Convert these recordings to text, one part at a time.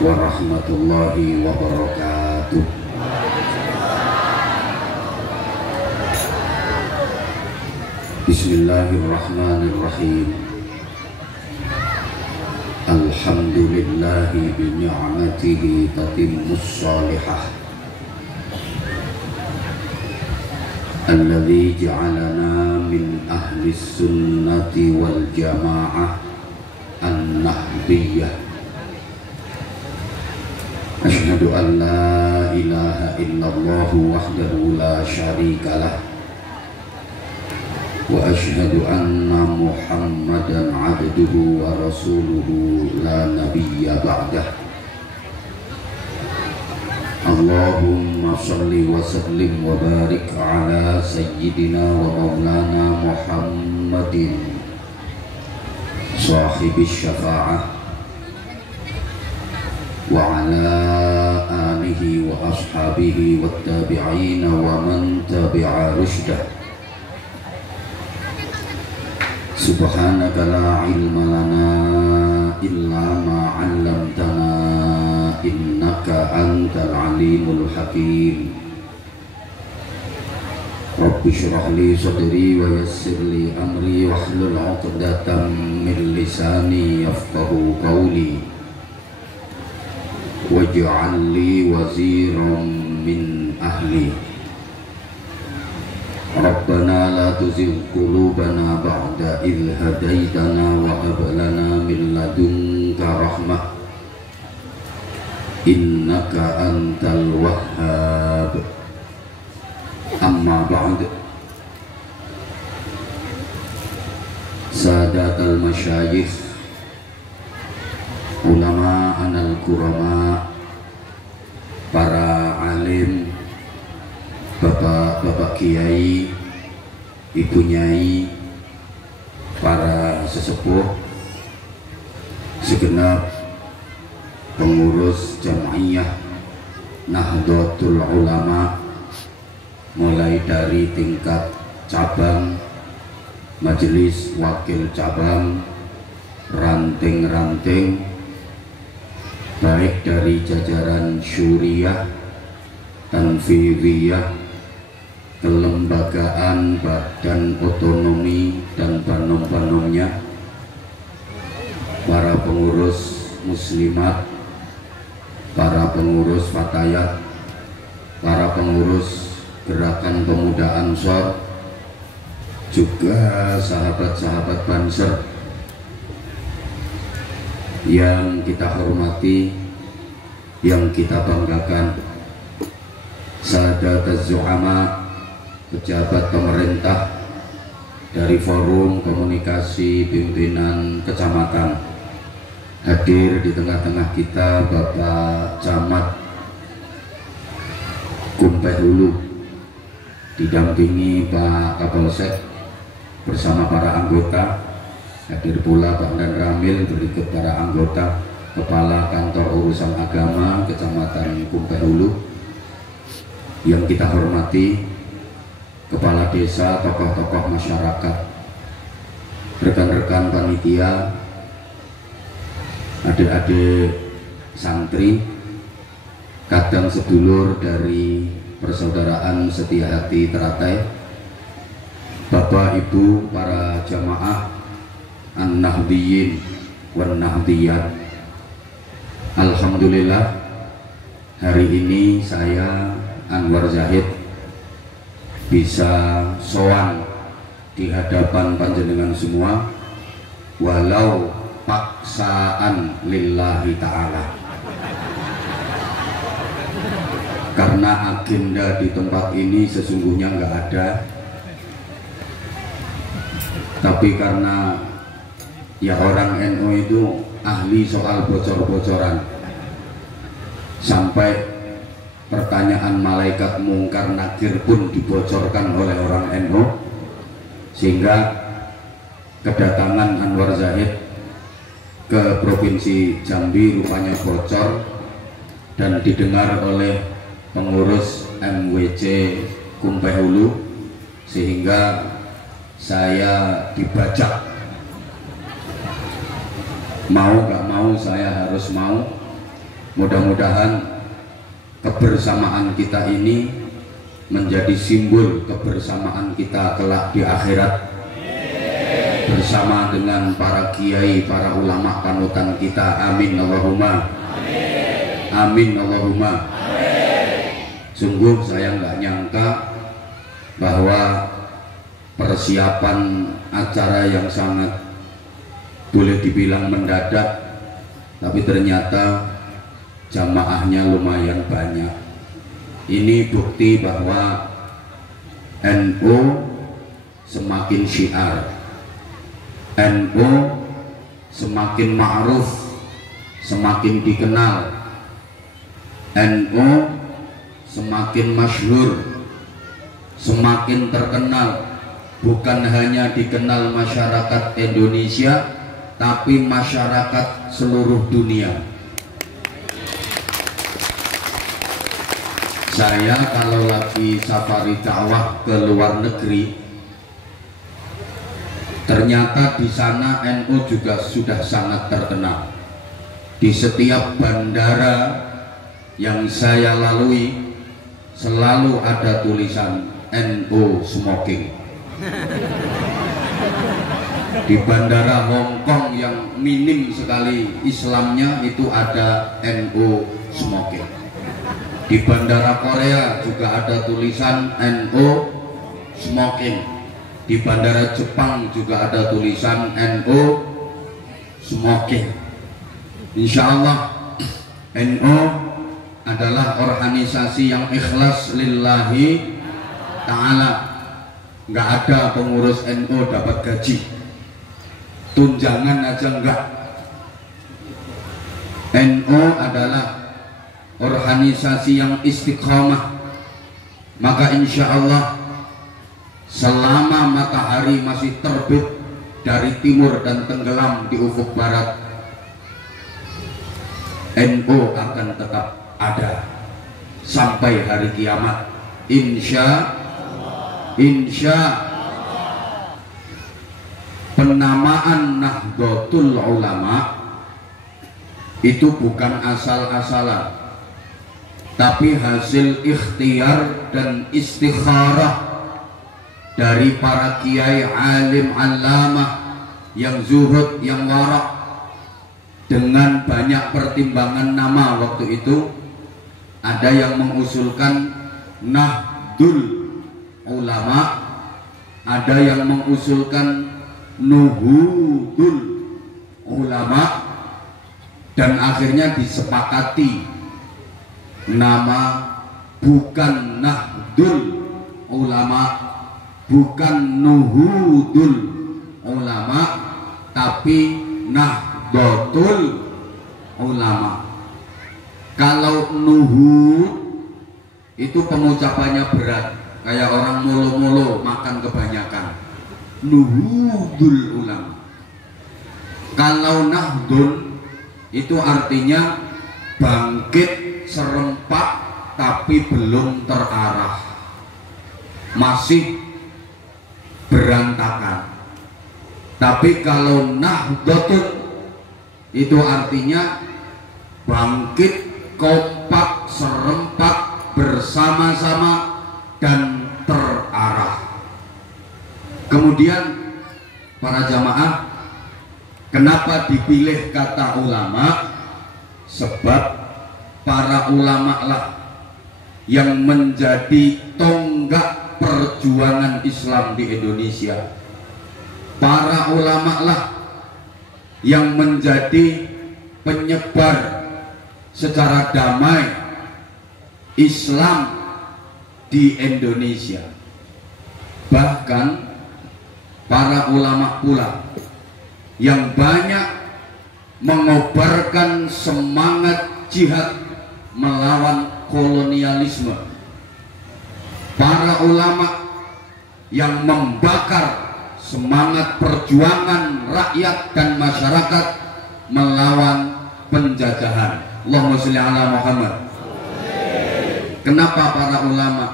warahmatullahi wabarakatuh. Bismillahirrahmanirrahim. Alhamdulillahi bi ni'matihi tatimmus shalihah. Alladzi ja'alana min ahli sunnati wal jamaah an-nahdiyah. Asyhadu an la ilaha illallah wahdahu la syarikalah wa asyhadu anna Muhammadan abduhu wa rasuluhu la nabiyya ba'dah. Allahumma shalli wa sallim wa barik ala sayyidina wa maulana Muhammadin sahibis syafa'ah wa ala alihi wa ashabihi wa tabi'in wa man tabi'a rushdah. Subhanaka la ilma lana illa ma 'allamtana innaka antal alimul hakim. Rabbi shrah li sadri wa yassir li amri wahlul 'uqdatam min lisani yafqahu qawli waj'al li waziran min ahli. Rabbana la tuzigh qulubana ba'da idh hadaitana wa hab lana min ladunka rahmah innaka antal wahhab. Amma ba'd. Sadatul masyayikh, ulama anal kurama, para alim, bapak-bapak kiai, ibu nyai, para sesepuh, segenap pengurus Jam'iyah Nahdlatul Ulama, mulai dari tingkat cabang, majelis wakil cabang, ranting-ranting, baik dari jajaran syuriah, tanfidhiyah, kelembagaan, badan otonomi dan banom-banomnya, para pengurus muslimat, para pengurus fatayat, para pengurus gerakan pemuda Ansor, juga sahabat-sahabat Banser yang kita hormati, yang kita banggakan, Sadatuz Zu'ama, pejabat pemerintah dari Forum Komunikasi Pimpinan Kecamatan. Hadir di tengah-tengah kita Bapak Camat Kumpeh Hulu, didampingi Pak Kapolsek bersama para anggota. Hadir pula Pak Dan Ramil, berikut para anggota Kepala Kantor Urusan Agama Kecamatan Kumpeh Hulu yang kita hormati, kepala desa, tokoh-tokoh masyarakat, rekan-rekan panitia, adik-adik santri, kadang sedulur dari persaudaraan Setia Hati Teratai, Bapak Ibu para jamaah An-Nahdiyin wan Nahdiyat. Alhamdulillah, hari ini saya Anwar Zahid bisa sowan di hadapan panjenengan semua, walau paksaan lillahi ta'ala, karena agenda di tempat ini sesungguhnya nggak ada, tapi karena ya orang NU itu ahli soal bocor-bocoran, sampai pertanyaan malaikat mungkar nakir pun dibocorkan oleh orang NU, sehingga kedatangan Anwar Zahid ke Provinsi Jambi rupanya bocor dan didengar oleh pengurus MWC Kumpeh Hulu, sehingga saya dibajak. Mau gak mau saya harus mau, Mudah-mudahan kebersamaan kita ini menjadi simbol kebersamaan kita kelak di akhirat, bersama dengan para kiai, para ulama panutan kita. Amin Allahumma amin Allahumma. Sungguh saya nggak nyangka bahwa persiapan acara yang sangat boleh dibilang mendadak, tapi ternyata jamaahnya lumayan banyak. Ini bukti bahwa NU semakin syiar, NU semakin ma'ruf, semakin dikenal, NU semakin masyhur, semakin terkenal. Bukan hanya dikenal masyarakat Indonesia, tapi masyarakat seluruh dunia. Saya kalau lagi safari dakwah ke luar negeri, ternyata di sana NU juga sudah sangat terkenal. Di setiap bandara yang saya lalui selalu ada tulisan NU smoking. Di bandara Hong Kong yang minim sekali Islamnya itu ada NU smoking. Di bandara Korea juga ada tulisan NU smoking. Di bandara Jepang juga ada tulisan NU smoking. Insya Allah NU adalah organisasi yang ikhlas lillahi ta'ala. Nggak ada pengurus NU dapat gaji, tunjangan aja enggak. NU adalah organisasi yang istiqomah. Maka insya Allah selama matahari masih terbit dari timur dan tenggelam di ufuk barat, NU akan tetap ada sampai hari kiamat. Insya penamaan Nahdlatul Ulama itu bukan asal-asalan, tapi hasil ikhtiar dan istikharah dari para kiai alim allamah yang zuhud, yang warak. Dengan banyak pertimbangan nama waktu itu, ada yang mengusulkan Nahdul Ulama, ada yang mengusulkan Nuhudul Ulama, dan akhirnya disepakati nama bukan Nahdul Ulama, bukan Nuhudul Ulama, tapi Nahdlatul Ulama. Kalau Nuhud itu pengucapannya berat, kayak orang mulu-mulu makan kebanyakan. Nuhudul Ulama. Kalau Nahdun itu artinya bangkit serempak tapi belum terarah, masih berantakan. Tapi kalau Nahdlatul itu artinya bangkit kompak serempak bersama-sama dan terarah. Kemudian para jamaah, kenapa dipilih kata ulama? Sebab para ulama lah yang menjadi tonggak perjuangan Islam di Indonesia. Para ulama lah yang menjadi penyebar secara damai Islam di Indonesia. Bahkan para ulama pula yang banyak mengobarkan semangat jihad melawan kolonialisme. Para ulama yang membakar semangat perjuangan rakyat dan masyarakat melawan penjajahan. Allahumma sholli ala Muhammad. Kenapa para ulama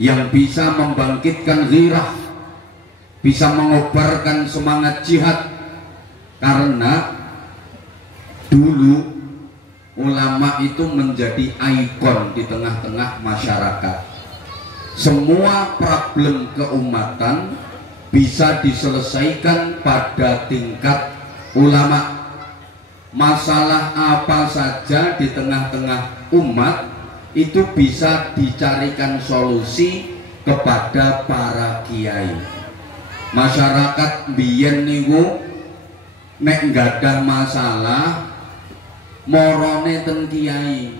yang bisa membangkitkan ghirah, bisa mengobarkan semangat jihad? Karena dulu ulama itu menjadi ikon di tengah-tengah masyarakat. Semua problem keumatan bisa diselesaikan pada tingkat ulama. Masalah apa saja di tengah-tengah umat itu bisa dicarikan solusi kepada para kiai. Masyarakat biyen niku nek nggadah masalah morone ten kiai,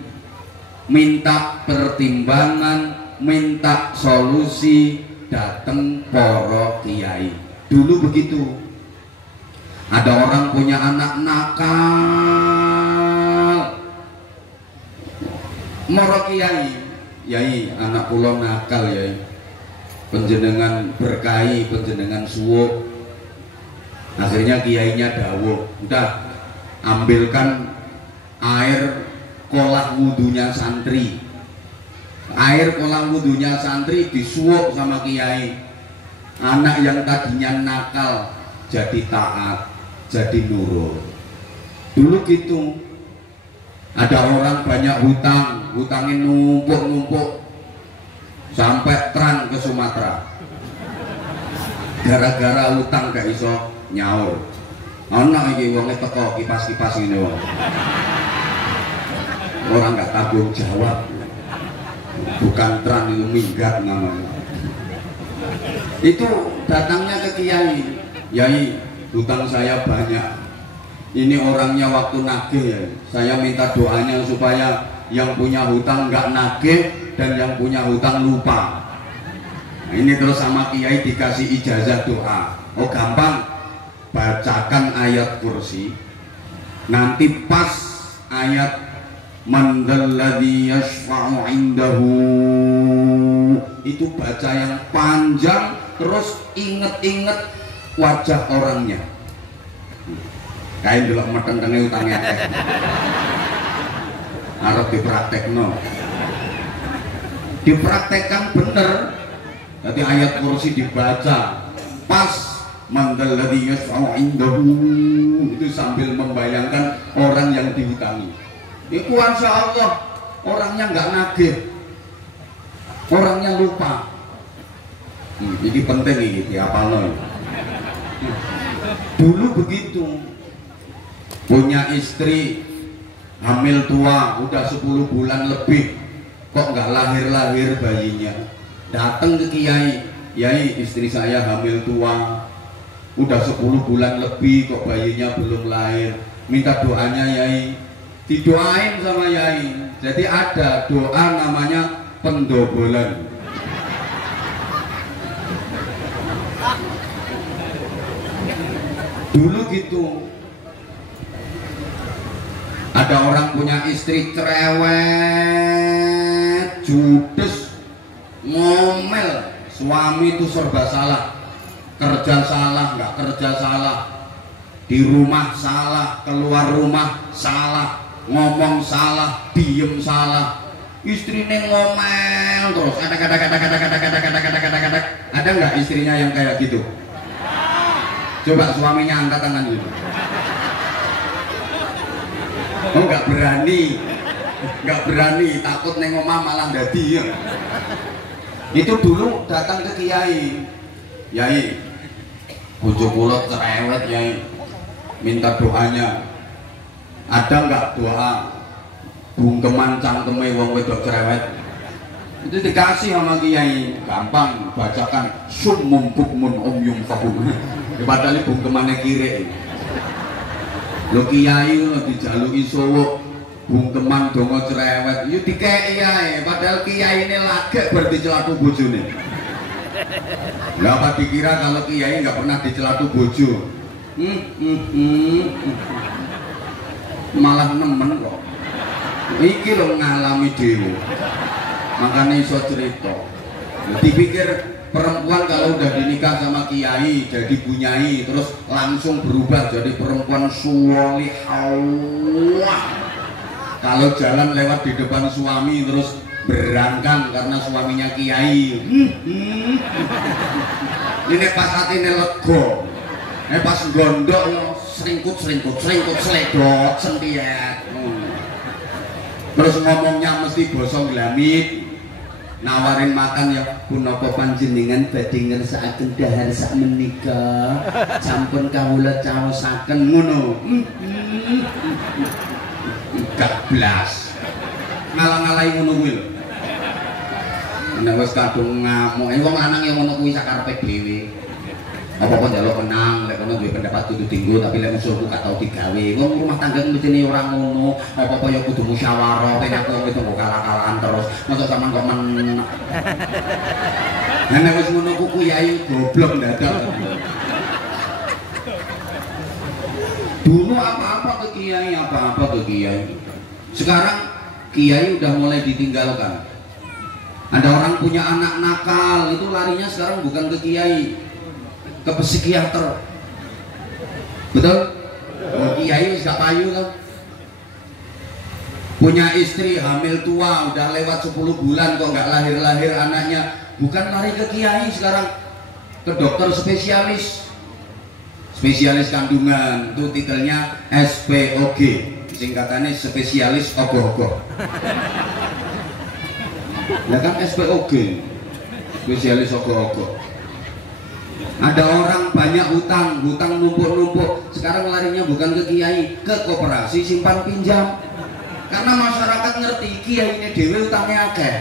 minta pertimbangan, minta solusi, dateng para kiai. Dulu begitu. Ada orang punya anak nakal, moro kiai, yai anak kula nakal yai, panjenengan berkahi, panjenengan suwuk. Akhirnya kiainya dawuh, udah ambilkan air kolah wudunya santri. Air kolah wudunya santri disuwuk sama kiai. Anak yang tadinya nakal jadi taat, jadi nurut. Dulu gitu. Ada orang banyak hutang, hutangnya numpuk-numpuk sampai terang ke Sumatera. Gara-gara hutang gak iso nyaur. Ana iki wong teko kipas-kipas ngene wong. Orang gak tanggung jawab. Bukan terang itu minggat namanya. Itu datangnya ke kiai. Yai, hutang saya banyak. Ini orangnya waktu nagih ya. Saya minta doanya supaya yang punya hutang nggak nagih dan yang punya hutang lupa. Nah, ini terus sama kiai dikasih ijazah doa. Oh gampang, bacakan ayat kursi. Nanti pas ayat man dzalladzi yashfa'u 'indahu, itu baca yang panjang, terus inget-inget wajah orangnya. Kain dulu meteng-tenge utangnya harus dipraktekno, dipraktekkan bener. Jadi ayat kursi dibaca pas man dzalladzi yashfa'u 'indahu, itu sambil membayangkan orang yang dihutangi. Ini kuasa Allah, orangnya nggak nagih, orangnya lupa. Ini penting ini diapalno. Dulu begitu, punya istri hamil tua udah 10 bulan lebih, kok nggak lahir-lahir bayinya. Datang ke kiai, yai istri saya hamil tua udah 10 bulan lebih kok bayinya belum lahir, minta doanya yai. Didoain sama yai. Jadi ada doa namanya pendobolan. Dulu gitu. Ada orang punya istri cerewet, judes, ngomel, suami itu serba salah, kerja salah, nggak kerja salah, di rumah salah, keluar rumah salah, ngomong salah, diem salah, istrinya ngomel terus, ada nggak istrinya yang kayak gitu? Coba suaminya angkat tangan gitu. Oh nggak berani, takut neng omah malah dadi. Itu dulu datang ke kiai, yai, bojo kula cerewet yai, minta doanya. Ada nggak doa bungkeman cangkeme wong wedok cerewet? Itu dikasih sama kiai, gampang, bacakan summum bukmun umyum fahum. Padahal bungkemannya kiri. Lo kiai lo dijaluki suwuk bungkeman dongo cerewet, yo dikei ae, padahal kiai ini lagek berarti celatu bojone. Lah apa dikira kalau kiai nggak pernah dicelatu bojo? Malah nemen kok. Iki lo ngalami dhewe. Makanya iso cerita. Dipikir perempuan kalau udah dinikah sama kiai jadi bunyai terus langsung berubah jadi perempuan solihah. Kalau jalan lewat di depan suami terus berangkang karena suaminya kiai. Ini pas hati ini lego, pas gondok seringkut seledot sentiat. Terus ngomongnya mesti basa Glamit, nawarin makan ya punapa panjenengan badhe ngersakaken dahar sak menika sampun kawula caosaken ngono. Gak blas ngalang-alangi ngono kuwi lho. Nek wis kadung ngamuk wong lanang yang ngono kuwi sakarepe dhewe. Apa-apa njaluk menang, lek kono duwe pendapat kudu tinggo, tapi lek musuhku gak tau digawe. Wong rumah tangga mestine ora ngono. Apa-apa ya kudu musyawarah, ben aku wis tunggu kalah-kalahan terus. Masa sampean kok men. Nek wis ngono ku Kyai goblok dadak. Dulu apa-apa ke Kiai, apa-apa ke Kiai. Sekarang Kiai udah mulai ditinggalkan. Ada orang punya anak nakal, itu larinya sekarang bukan ke Kiai, ke psikiater. Betul? Kiai gak payu kan? Punya istri hamil tua, udah lewat 10 bulan kok nggak lahir-lahir anaknya, bukan lari ke Kiai sekarang, ke dokter spesialis. Spesialis kandungan, itu titelnya SPOG, singkatannya spesialis ogoh-ogoh. Ya kan SPOG, spesialis ogoh-ogoh. Ada orang banyak hutang numpuk-numpuk, sekarang larinya bukan ke Kiai, ke koperasi simpan pinjam. Karena masyarakat ngerti Kiai ini dewe utangnya akeh.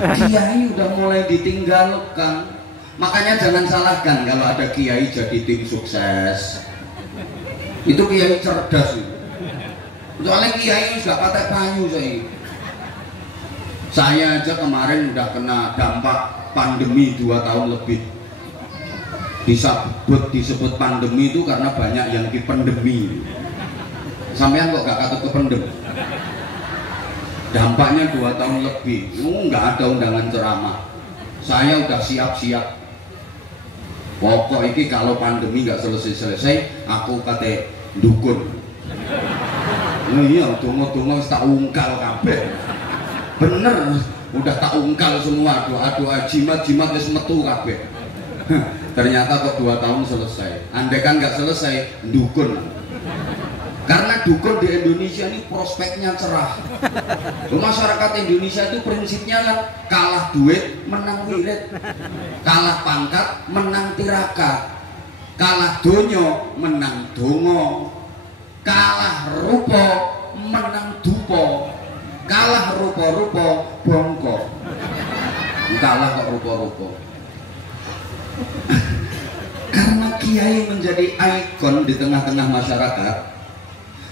Kiai udah mulai ditinggalkan. Makanya jangan salahkan kalau ada Kiai jadi tim sukses. Itu Kiai cerdas itu. Soalnya Kiai gak patek payu saya aja kemarin udah kena dampak pandemi 2 tahun lebih. Disebut pandemi itu karena banyak yang dipendemi. Sampean kok gak katut kependem? Dampaknya 2 tahun lebih, nggak ada undangan ceramah. Saya udah siap-siap. Pokok ini kalau pandemi nggak selesai-selesai, aku kate dukun. Nah iya, dongo-dongo tak ungkal kabeh. Bener, udah tak ungkal semua, doa-doa jimat-jimat wis metu kabeh. Ternyata kok 2 tahun selesai. Andai kan nggak selesai, dukun. Karena dukun di Indonesia ini prospeknya cerah. Masyarakat Indonesia itu prinsipnya kan kalah duit menang wirid, kalah pangkat menang tirakat, kalah donyo menang dongo, kalah rupa menang dupo, kalah rupa-rupa bongko, kalah kok rupa-rupa. Karena Kiai menjadi ikon di tengah-tengah masyarakat,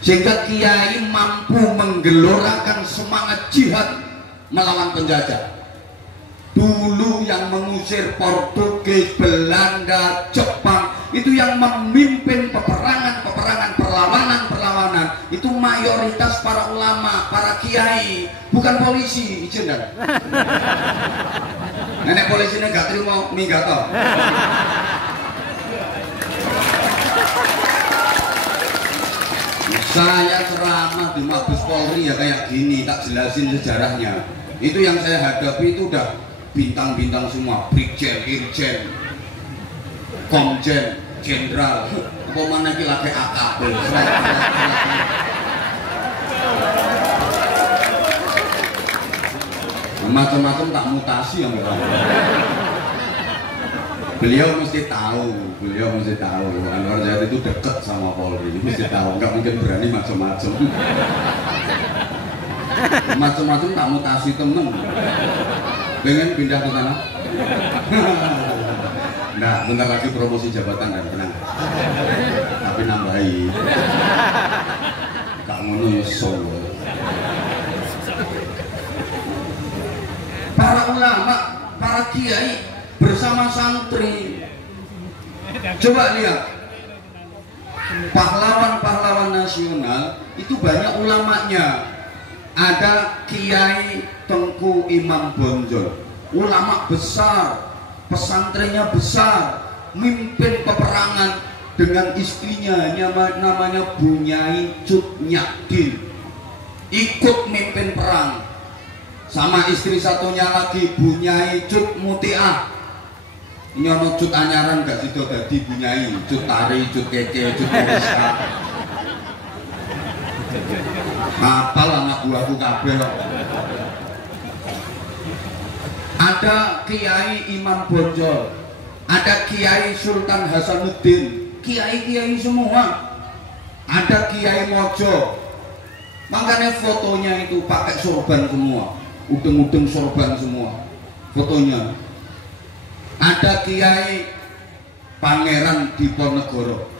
sehingga Kiai mampu menggelorakan semangat jihad melawan penjajah. Dulu yang mengusir Portugis, Belanda, Jepang, itu yang memimpin peperangan, perlawanan, itu mayoritas para ulama, para kiai, bukan polisi. Izin dan nenek polisi ini gak terima minggat toh. Saya ceramah di Mabes Polri ya kayak gini, tak jelasin sejarahnya. Itu yang saya hadapi itu udah bintang-bintang semua, brigjen, irjen, komjen, jenderal, apa mana ki lagi AKP. Macam-macam tak mutasi yang beliau mesti tahu Anwar Zaid itu dekat sama Polri, mesti tahu, nggak mungkin berani macam-macam. Macam-macam tak mutasi temen, pengen pindah ke sana. Nah, bentar lagi promosi jabatan dan tenang, tapi nambahi. Kak ngono ya solo. Para ulama, para kiai bersama santri. Coba lihat, pahlawan-pahlawan nasional itu banyak ulamanya. Ada Kiai Tengku Imam Bonjol, ulama besar, pesantrennya besar, mimpin peperangan dengan istrinya namanya Bunyai Cut Nyadin, ikut mimpin perang. Sama istri satunya lagi Bunyai Cut Mutiah, nyono cut anyaran gak sido dadi bunyai, cut tari, cut keke, cut Rizka. Hafal anak buahku kabeh kok. Ada Kiai Imam Bonjol, ada Kiai Sultan Hasanuddin, kiai-kiai semua. Ada Kiai Mojo. Makanya fotonya itu pakai sorban semua, udeng-udeng sorban semua fotonya. Ada Kiai Pangeran Diponegoro,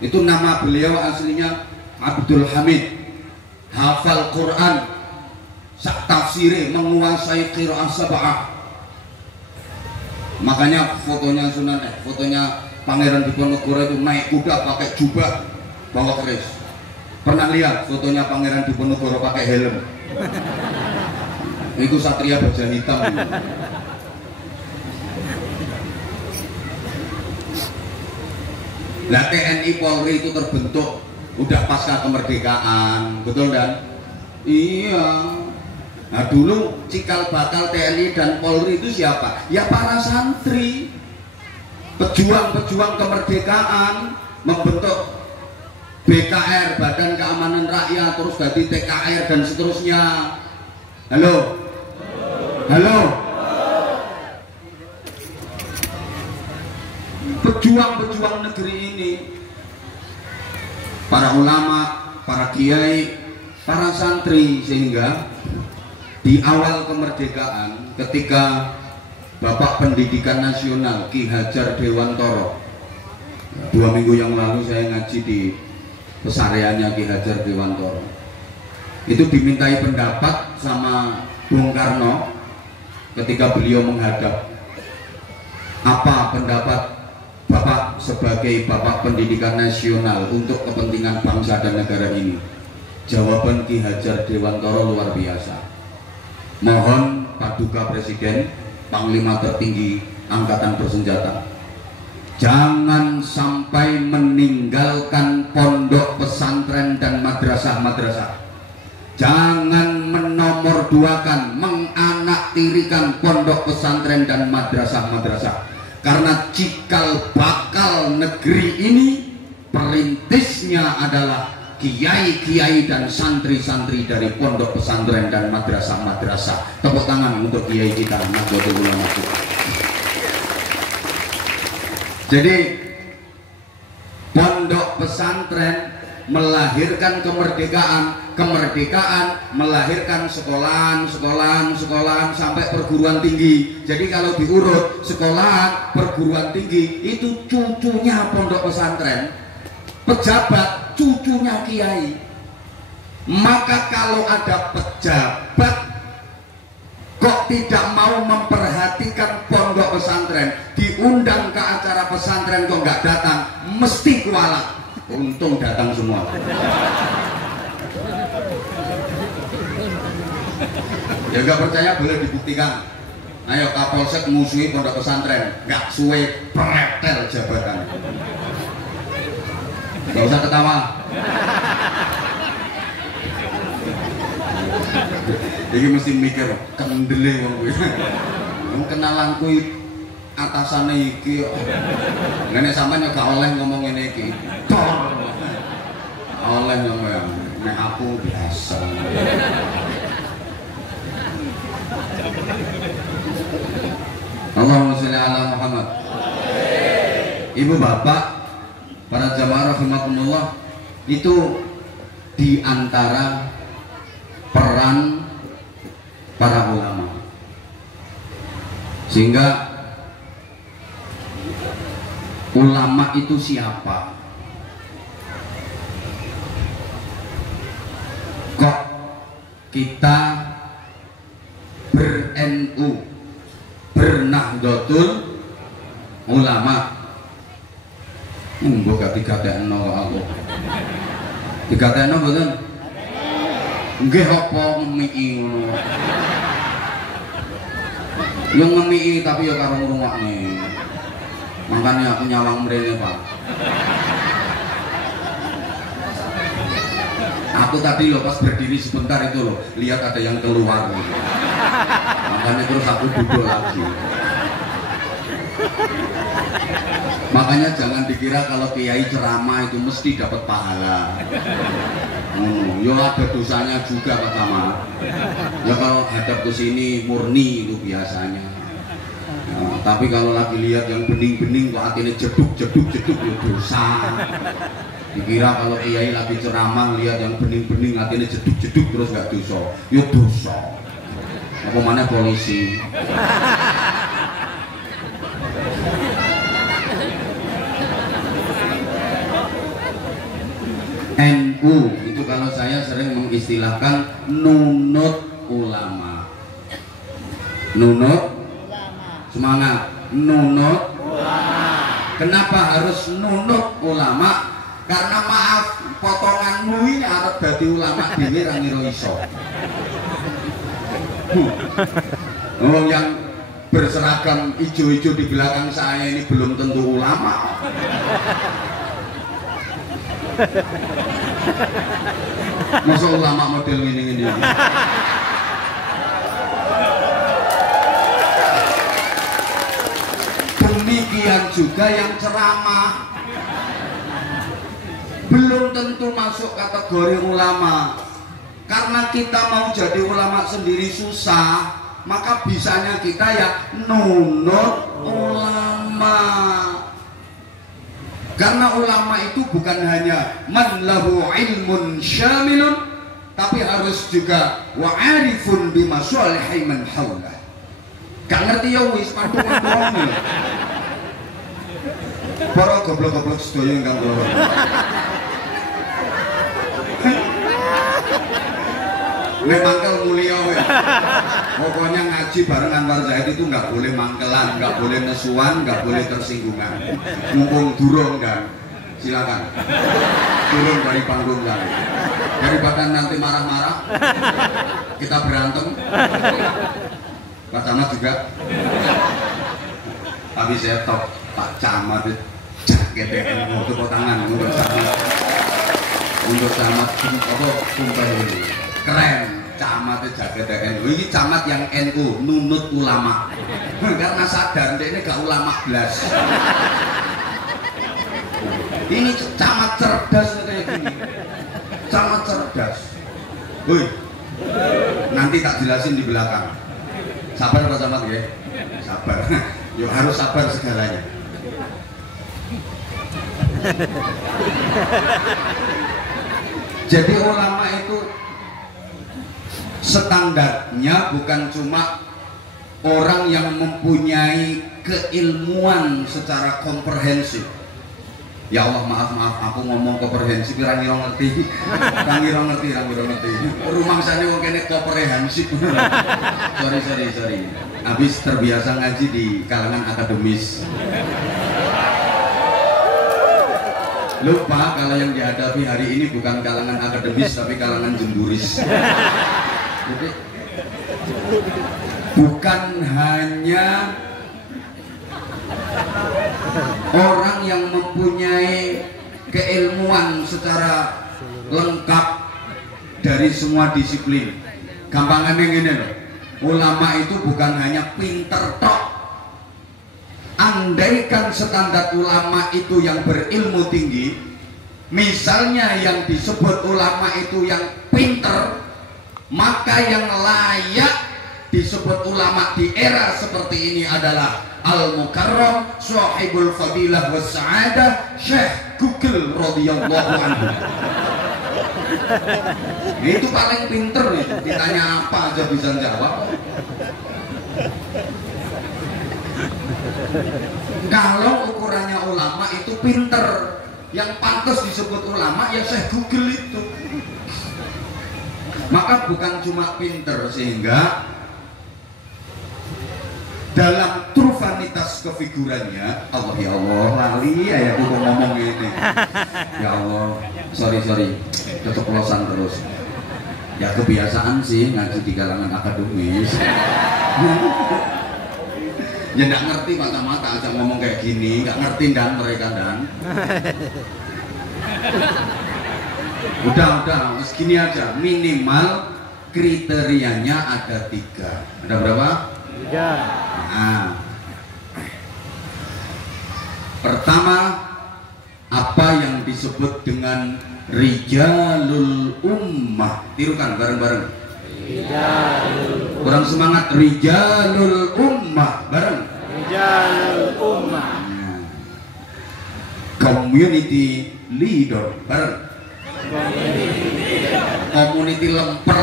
itu nama beliau aslinya Abdul Hamid, hafal Quran, sak tafsiri, menguasai qiraah sab'ah. Makanya fotonya fotonya Pangeran Diponegoro itu naik kuda pakai jubah bawa keris. Pernah lihat fotonya Pangeran Diponegoro pakai helm? Itu Satria Baja Hitam. Nah, TNI Polri itu terbentuk udah pasca kemerdekaan, betul dan? Iya. Nah, dulu cikal bakal TNI dan Polri itu siapa? Ya para santri, pejuang-pejuang kemerdekaan, membentuk BKR, Badan Keamanan Rakyat, terus ganti TKR dan seterusnya. Halo, halo. Pejuang-pejuang negeri ini, para ulama, para kiai, para santri, sehingga di awal kemerdekaan ketika Bapak Pendidikan Nasional Ki Hajar Dewantoro, 2 minggu yang lalu saya ngaji di pesariannya Ki Hajar Dewantoro, itu dimintai pendapat sama Bung Karno ketika beliau menghadap. Apa pendapat Bapak sebagai Bapak Pendidikan Nasional untuk kepentingan bangsa dan negara ini? Jawaban Ki Hajar Dewantoro luar biasa. Mohon Paduka Presiden, Panglima tertinggi Angkatan Bersenjata, jangan sampai meninggalkan pondok pesantren dan madrasah-madrasah. Jangan menomorduakan, menganaktirikan pondok pesantren dan madrasah-madrasah. Karena cikal bakal negeri ini perintisnya adalah kiai-kiai dan santri-santri dari pondok pesantren dan madrasah-madrasah. Tepuk tangan untuk kiai kita, Nahdlatul Ulama. Jadi pondok pesantren melahirkan kemerdekaan, kemerdekaan melahirkan sekolahan sampai perguruan tinggi. Jadi kalau diurut sekolahan, perguruan tinggi itu cucunya pondok pesantren, pejabat cucunya kiai. Maka kalau ada pejabat kok tidak mau memperhatikan pondok pesantren, diundang ke acara pesantren kok nggak datang, mesti kualat. Untung datang semua. Ya nggak percaya boleh dibuktikan. Ayo Kapolsek musuhi pondok pesantren, nggak suwe pretel jabatan. Nggak usah ketawa. Jadi mesti mikir kendele wong kuwi. Wong kenalanku atasane iki kok. Ngene sampean gak oleh ngomong ngene iki. Oleh ngomong nek aku biasa. Allahumma sholli ala Muhammad. Ibu bapak, para jamaah rahimakumullah, itu di antara peran para ulama. Sehingga ulama itu siapa? Kok kita ber-NU, bernahdlatul ulama, mbok gak digatekno aku. Digatekno mboten? Nggih apa ngemiki ngono. Yo ngemiki tapi yo karo ngrungokne. Makanya aku nyawang mrene, Pak. Aku tadi loh pas berdiri sebentar itu loh, lihat ada yang keluar gitu. Makanya terus aku duduk lagi. Makanya jangan dikira kalau kiai ceramah itu mesti dapat pahala. Yo ada dosanya juga pertama. Ya kalau hadap ke sini murni itu biasanya. Tapi kalau lagi lihat yang bening-bening kok hatinya jeduk ya dosa. Dikira kalau kiai lagi ceramah lihat yang bening-bening hatinya jeduk terus nggak dosa, ya dosa. Apa mana polisi? NU itu kalau saya sering mengistilahkan nunut ulama. Nunut semangat, nunut ulama. Kenapa harus nunut ulama? Karena maaf, potonganmu ini arep dadi ulama dhewe ra ngira iso. Wong yang berseragam ijo-ijo di belakang saya ini belum tentu ulama. Masa ulama model gini-gini. Demikian juga yang ceramah belum tentu masuk kategori ulama. Karena kita mau jadi ulama sendiri susah, maka bisanya kita ya nunut ulama. Karena ulama itu bukan hanya man lahu ilmun syamilun, tapi harus juga wa'arifun bimasalihi man haulah. Gak ngerti ya wis padha-padha. Para goblok-goblok sedaya ingkang kula. Nek mangkel mulia we. Pokoknya ngaji bareng Anwar Zaid itu nggak boleh mangkelan, nggak boleh nesuan, nggak boleh tersinggungan. Mumpung durung kan, silakan turun dari panggung kan. Daripada nanti marah-marah, kita berantem. Pak Camat juga. Tapi saya top Pak Camat GTN untuk tangan untuk camat apa sumpah ini keren. Camat jagat NU ini camat yang NU nunut ulama karena sadar dia ini gak ulama belas. Ini camat cerdas kayak gini, camat cerdas. Woi, nanti tak jelasin di belakang. Sabar Pak Camat ya, sabar. Yuk harus sabar segalanya. Jadi ulama itu standarnya bukan cuma orang yang mempunyai keilmuan secara komprehensif. Ya Allah maaf aku ngomong komprehensif ra ngira ngerti. Rumangsane wong kene komprehensif. Sorry. Habis terbiasa ngaji di kalangan akademis. Lupa kalau yang dihadapi hari ini bukan kalangan akademis tapi kalangan jemburis. Jadi bukan hanya orang yang mempunyai keilmuan secara lengkap dari semua disiplin. Gampangannya gini loh, ulama itu bukan hanya pinter tok. Andaikan standar ulama itu yang berilmu tinggi, misalnya yang disebut ulama itu yang pinter, maka yang layak disebut ulama di era seperti ini adalah Al-Mukarram Sahibul Fadilah was Sa'adah Syekh Google radhiyallahu anhu. Itu paling pinter nih, ditanya apa aja bisa jawab. Kalau ukurannya ulama itu pinter, yang pantas disebut ulama ya Syekh Google itu. Maka bukan cuma pinter, sehingga dalam trufanitas kefigurannya Allah ya Allah lali ya aku ngomong ini ya Allah sorry tetap pelosan terus ya kebiasaan sih ngaji di kalangan akademis. Ya nggak ngerti mata-mata aja ngomong kayak gini, nggak ngerti dan mereka dan udah segini aja, minimal kriterianya ada 3. Ada berapa? 3. Nah, Pertama, apa yang disebut dengan rijalul ummah. Tirukan bareng-bareng. Kurang semangat. Rijalul ummah bareng. Rijalul ummah. Community leader bareng. Community lemper.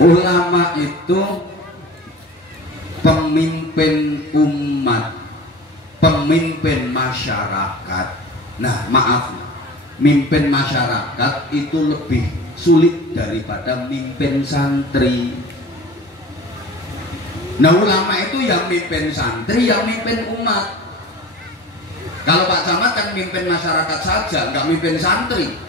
Ulama itu pemimpin umat, pemimpin masyarakat. Nah, maaf, mimpin masyarakat itu lebih sulit daripada mimpin santri. Nah, ulama itu yang mimpin santri, yang mimpin umat. Kalau Pak Camat kan mimpin masyarakat saja, nggak mimpin santri.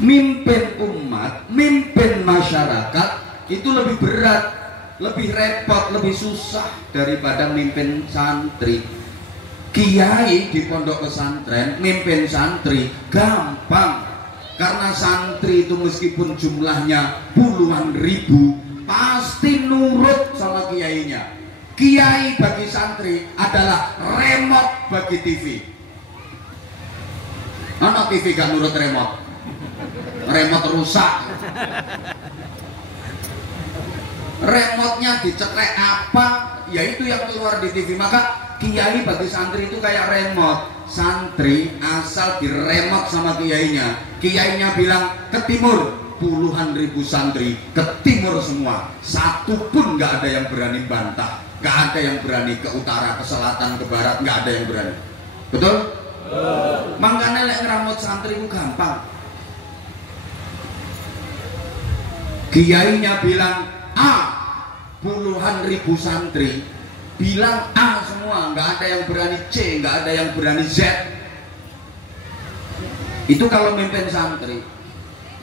Mimpin umat, mimpin masyarakat itu lebih berat, lebih repot, lebih susah daripada mimpin santri. Kiai di pondok pesantren mimpin santri gampang, karena santri itu meskipun jumlahnya puluhan ribu pasti nurut sama kiainya. Kiai bagi santri adalah remote bagi TV. Mana TV gak nurut remote? Remote rusak. Remote-nya diceklek apa, ya itu yang keluar di TV. Maka kiai bagi santri itu kayak remote. Santri asal diremote sama kiainya, kiainya bilang ke timur, puluhan ribu santri ke timur semua. Satu pun nggak ada yang berani bantah, nggak ada yang berani ke utara, ke selatan, ke barat, nggak ada yang berani. Betul? Makanya lek ngeramut santri itu gampang. Kiainya bilang A, puluhan ribu santri bilang A semua, nggak ada yang berani C, nggak ada yang berani Z. Itu kalau mimpin santri.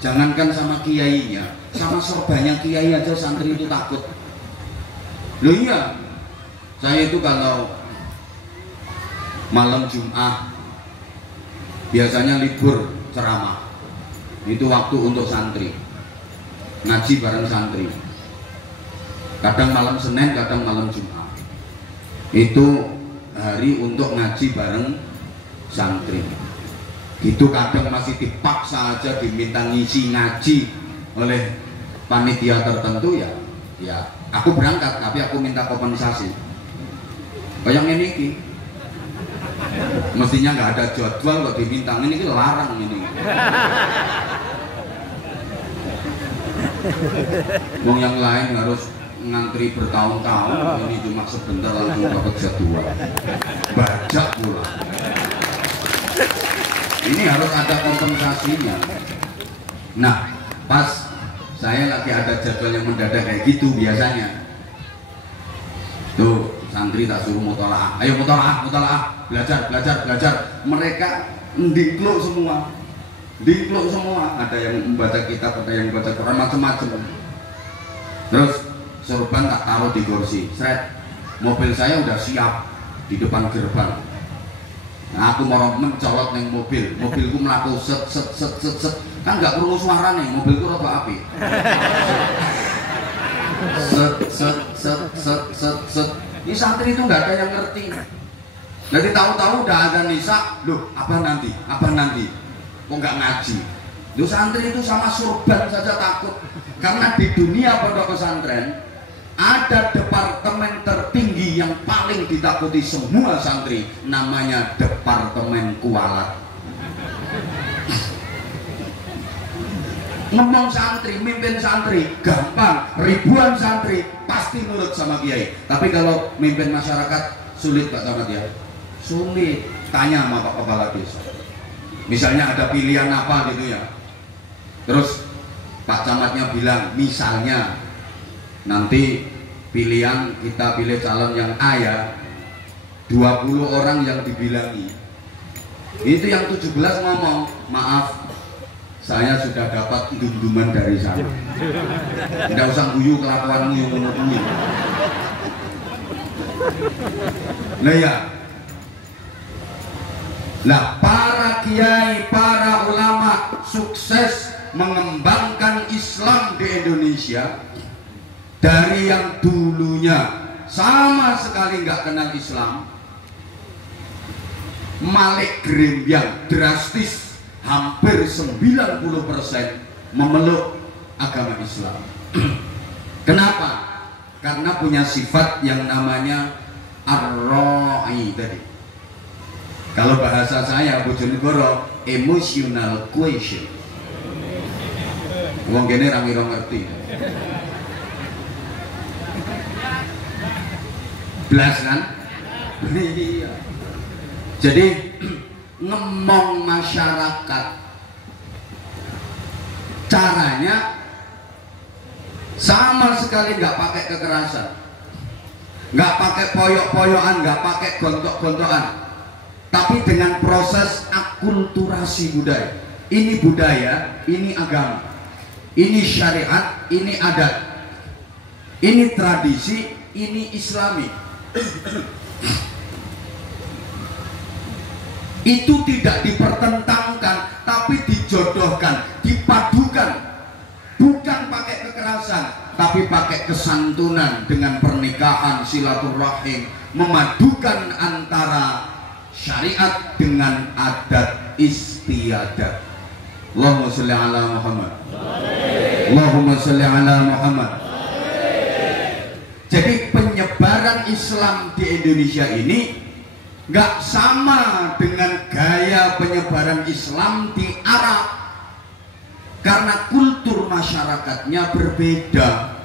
Jangankan sama kiainya, sama sorbannya kiai aja santri itu takut. Loh iya, saya itu kalau malam Jumat biasanya libur ceramah, itu waktu untuk santri ngaji bareng santri. Kadang malam Senin, kadang malam Jumat. Itu hari untuk ngaji bareng santri. Gitu kadang masih dipaksa aja diminta ngisi ngaji oleh panitia tertentu, ya aku berangkat tapi aku minta kompensasi. Kayak ini mestinya nggak ada jadwal kok diminta, ini larang ini. Wong yang lain harus ngantri bertahun-tahun, ini cuma sebentar langsung dapat jadwal. Bajak pula. Ini harus ada kompensasinya. Nah, pas saya lagi ada jadwal yang mendadak kayak gitu biasanya. Tuh, santri tak suruh mutolaah. Ayo mutolaah, belajar. Mereka ndikluk semua. Diplok semua, ada yang membaca kitab, ada yang membaca Quran, macam-macam. Terus sorban tak taruh di kursi, seret. Mobil saya udah siap di depan gerbang. Nah, aku mau mencolot neng mobilku melaku set, kan nggak perlu suara nih, mobilku roba api. Set. Ini santri itu nggak ada yang ngerti. Jadi tahu-tahu udah ada nisa, loh apa nanti? Kok nggak ngaji? Loh santri itu sama surban saja takut. Karena di dunia pondok pesantren ada departemen tertinggi yang paling ditakuti semua santri, namanya Departemen Kualat. Ngomong santri, mimpin santri gampang, ribuan santri pasti nurut sama kiai. Tapi kalau mimpin masyarakat sulit Pak Camat ya, sulit. Tanya sama Pak Kepala Desa. Misalnya ada pilihan apa gitu ya, terus Pak Camatnya bilang misalnya nanti pilihan kita pilih calon yang A ya, 20 orang yang dibilangi, itu yang 17 ngomong maaf saya sudah dapat dunduman dari sana, tidak usah guyu kelakuanmu yang nguyu. Nah ya, lah para kiai, para ulama sukses mengembangkan Islam di Indonesia dari yang dulunya sama sekali nggak kenal Islam, Malik Grembyang drastis hampir 90% memeluk agama Islam. Kenapa? Karena punya sifat yang namanya ar-ra'i tadi. Kalau bahasa saya Bojonegoro, emotional quotient. Wong kene ra ngerti. Blas kan? Iya. Jadi ngemong masyarakat, caranya sama sekali nggak pakai kekerasan, nggak pakai poyok-poyokan, nggak pakai gontok-gontokan, tapi dengan proses akulturasi budaya. Ini budaya, ini agama, ini syariat, ini adat, ini tradisi, ini islami. Itu tidak dipertentangkan, tapi dijodohkan, dipadukan. Bukan pakai kekerasan, tapi pakai kesantunan dengan pernikahan, silaturahim, memadukan antara syariat dengan adat istiadat. Allahumma sholli ala Muhammad. Allahumma sholli ala Muhammad. Jadi penyebaran Islam di Indonesia ini nggak sama dengan gaya penyebaran Islam di Arab, karena kultur masyarakatnya berbeda.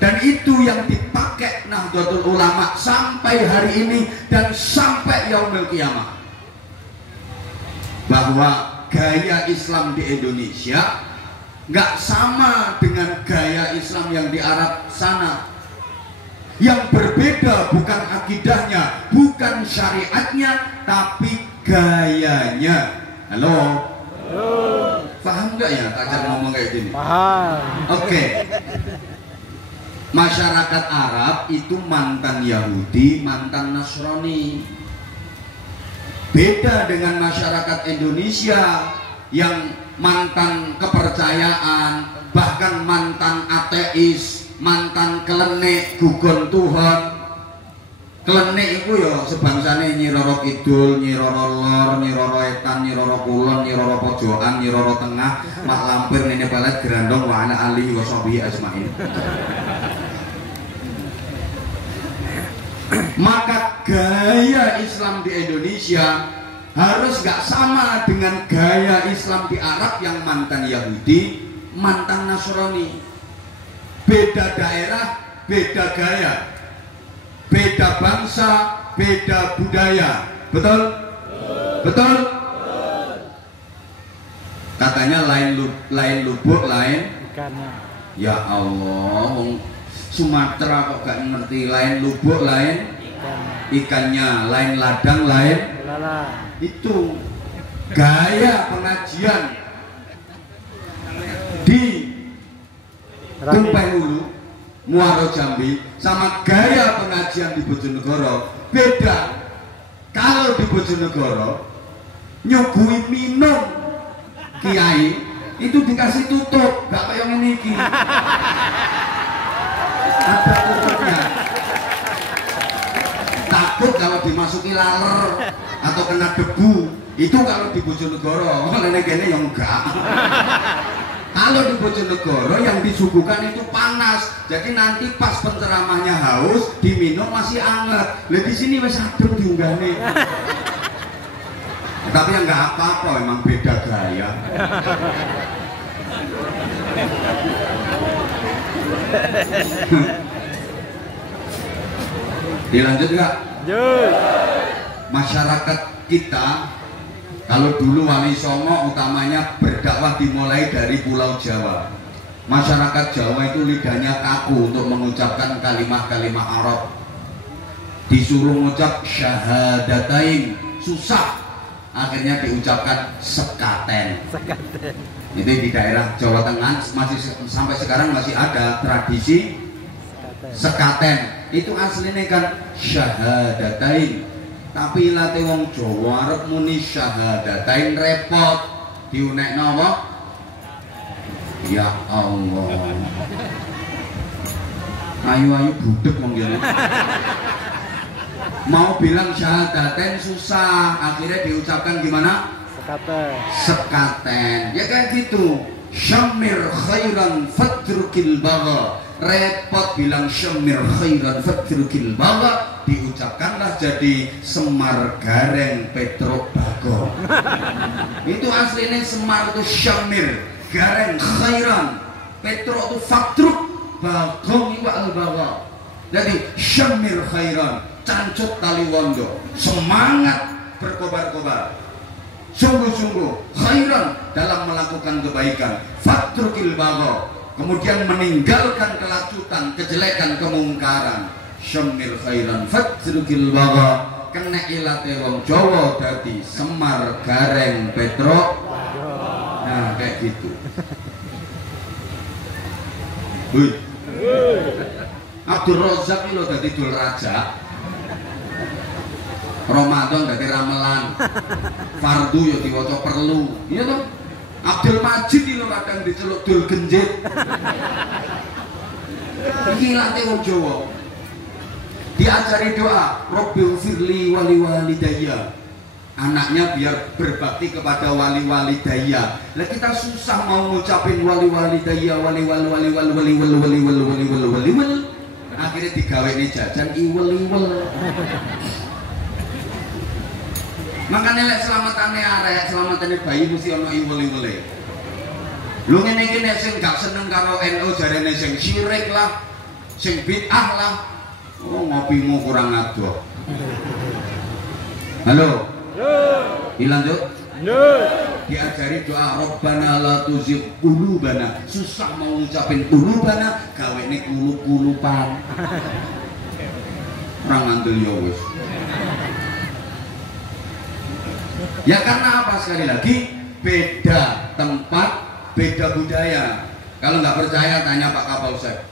Dan itu yang dipakai Nahdlatul Ulama sampai hari ini dan sampai yaumil qiyamah, bahwa gaya Islam di Indonesia nggak sama dengan gaya Islam yang di Arab sana. Yang berbeda bukan akidahnya, bukan syariatnya, tapi gayanya. Halo? Halo. Paham nggak ya tak cara ngomong kayak gini? Paham. Oke. Masyarakat Arab itu mantan Yahudi, mantan Nasrani. Beda dengan masyarakat Indonesia yang mantan kepercayaan, bahkan mantan ateis, mantan kelenek gugon Tuhan. Kelenek itu ya sebangsane Nyi Roro Kidul, Nyi Roro Lor, Nyi Roro Etan, Nyi Roro Kulon, Nyi Roro Pojokan, Nyi Roro Tengah, Mak Lampir, Nene Pelet, Gerandong, wa ana alihi wa sahbihi ajmain. Maka gaya Islam di Indonesia harus gak sama dengan gaya Islam di Arab yang mantan Yahudi, mantan Nasrani. Beda daerah, beda gaya, beda bangsa, beda budaya. Betul? Betul? Katanya lain lubuk, lain Ikannya. ya Allah, Sumatera kok gak ngerti, lain lubuk, lain ikannya, lain ladang, lain Lala. itu. Gaya pengajian di Kumpai Hulu, Muaro Jambi, sama gaya pengajian di Bojonegoro beda. Kalau di Bojonegoro nyuguhi minum kiai itu dikasih tutup, gak kayak yang ini. Ada tutupnya. Takut kalau dimasuki laler atau kena debu. Itu kalau di Bojonegoro. Nenek-nenek yang enggak. Kalau di Bojonegoro yang disuguhkan itu panas. Jadi nanti pas penceramahnya haus, diminum masih anget. Lah di sini wis adem diunggahne. Tapi ya enggak apa-apa, emang beda gaya. Dilanjut nggak? Lanjut. Masyarakat kita, kalau dulu Wali Songo utamanya berdakwah dimulai dari Pulau Jawa. Masyarakat Jawa itu lidahnya kaku untuk mengucapkan kalimat-kalimat Arab. Disuruh mengucap syahadatain, susah. Akhirnya diucapkan sekaten. Sekaten. Itu di daerah Jawa Tengah masih sampai sekarang masih ada tradisi sekaten. Itu aslinya kan syahadatain, tapi late wong Jawa arep muni syahadatain repot, diunekno apa? Ya Allah. Ayu-ayu budek mungkin. Mau bilang syahadaten susah, akhirnya diucapkan gimana? Sekaten. Sekaten. Ya kayak gitu. Syamir khairan fatrukil bagha. Repot bilang syamir khairan fatrukil bagha, diucapkanlah jadi Semar Gareng Petruk Bagong. Itu aslinya Semar itu syamir, Gareng khairan, Petruk itu fatruk, Bagong itu al-bagha. Jadi syamir khairan, cancut tali wondo, semangat berkobar-kobar, sungguh-sungguh khairan dalam melakukan kebaikan, fatrukil bagha, kemudian meninggalkan kelacutan, kejelekan, kemungkaran. Syamir khairan fatrukil bagha, kena ilate wong Jawa dadi Semar Gareng Petruk. Nah kayak gitu. Abdul Razak ini dadi Dul Raja, Ramadan dadi ramelan, fardu ya diwaca perlu, iya toh? Abdul Majid ini kadang diceluk Dul Genjit. Iki late wong Jawa. Diajari doa, Rabbil firli wali walidayya. Anaknya biar berbakti kepada wali walidayya. Lah kita susah mau ngucapin wali walidayya, wali wali wali wali wali wali wali wali wali wali wali wali. Akhirnya digawe jajan iwel-iwel. Makanya lek selamatane arek, selamatane bayi mesti ana iwel-iwele. Lu ngene iki nek sing gak seneng karo NU jarene sing syirik lah, sing bid'ah lah. Oh ngopimu kurang adoh. Halo. Dilanjut. Diajari doa Rabbana la tuzigh qulubana. Susah mau ngucapin qulubana, gawene kulupan. Ora ngandel ya wis. Ya karena apa, sekali lagi beda tempat, beda budaya. Kalau nggak percaya tanya Pak Kapolsek.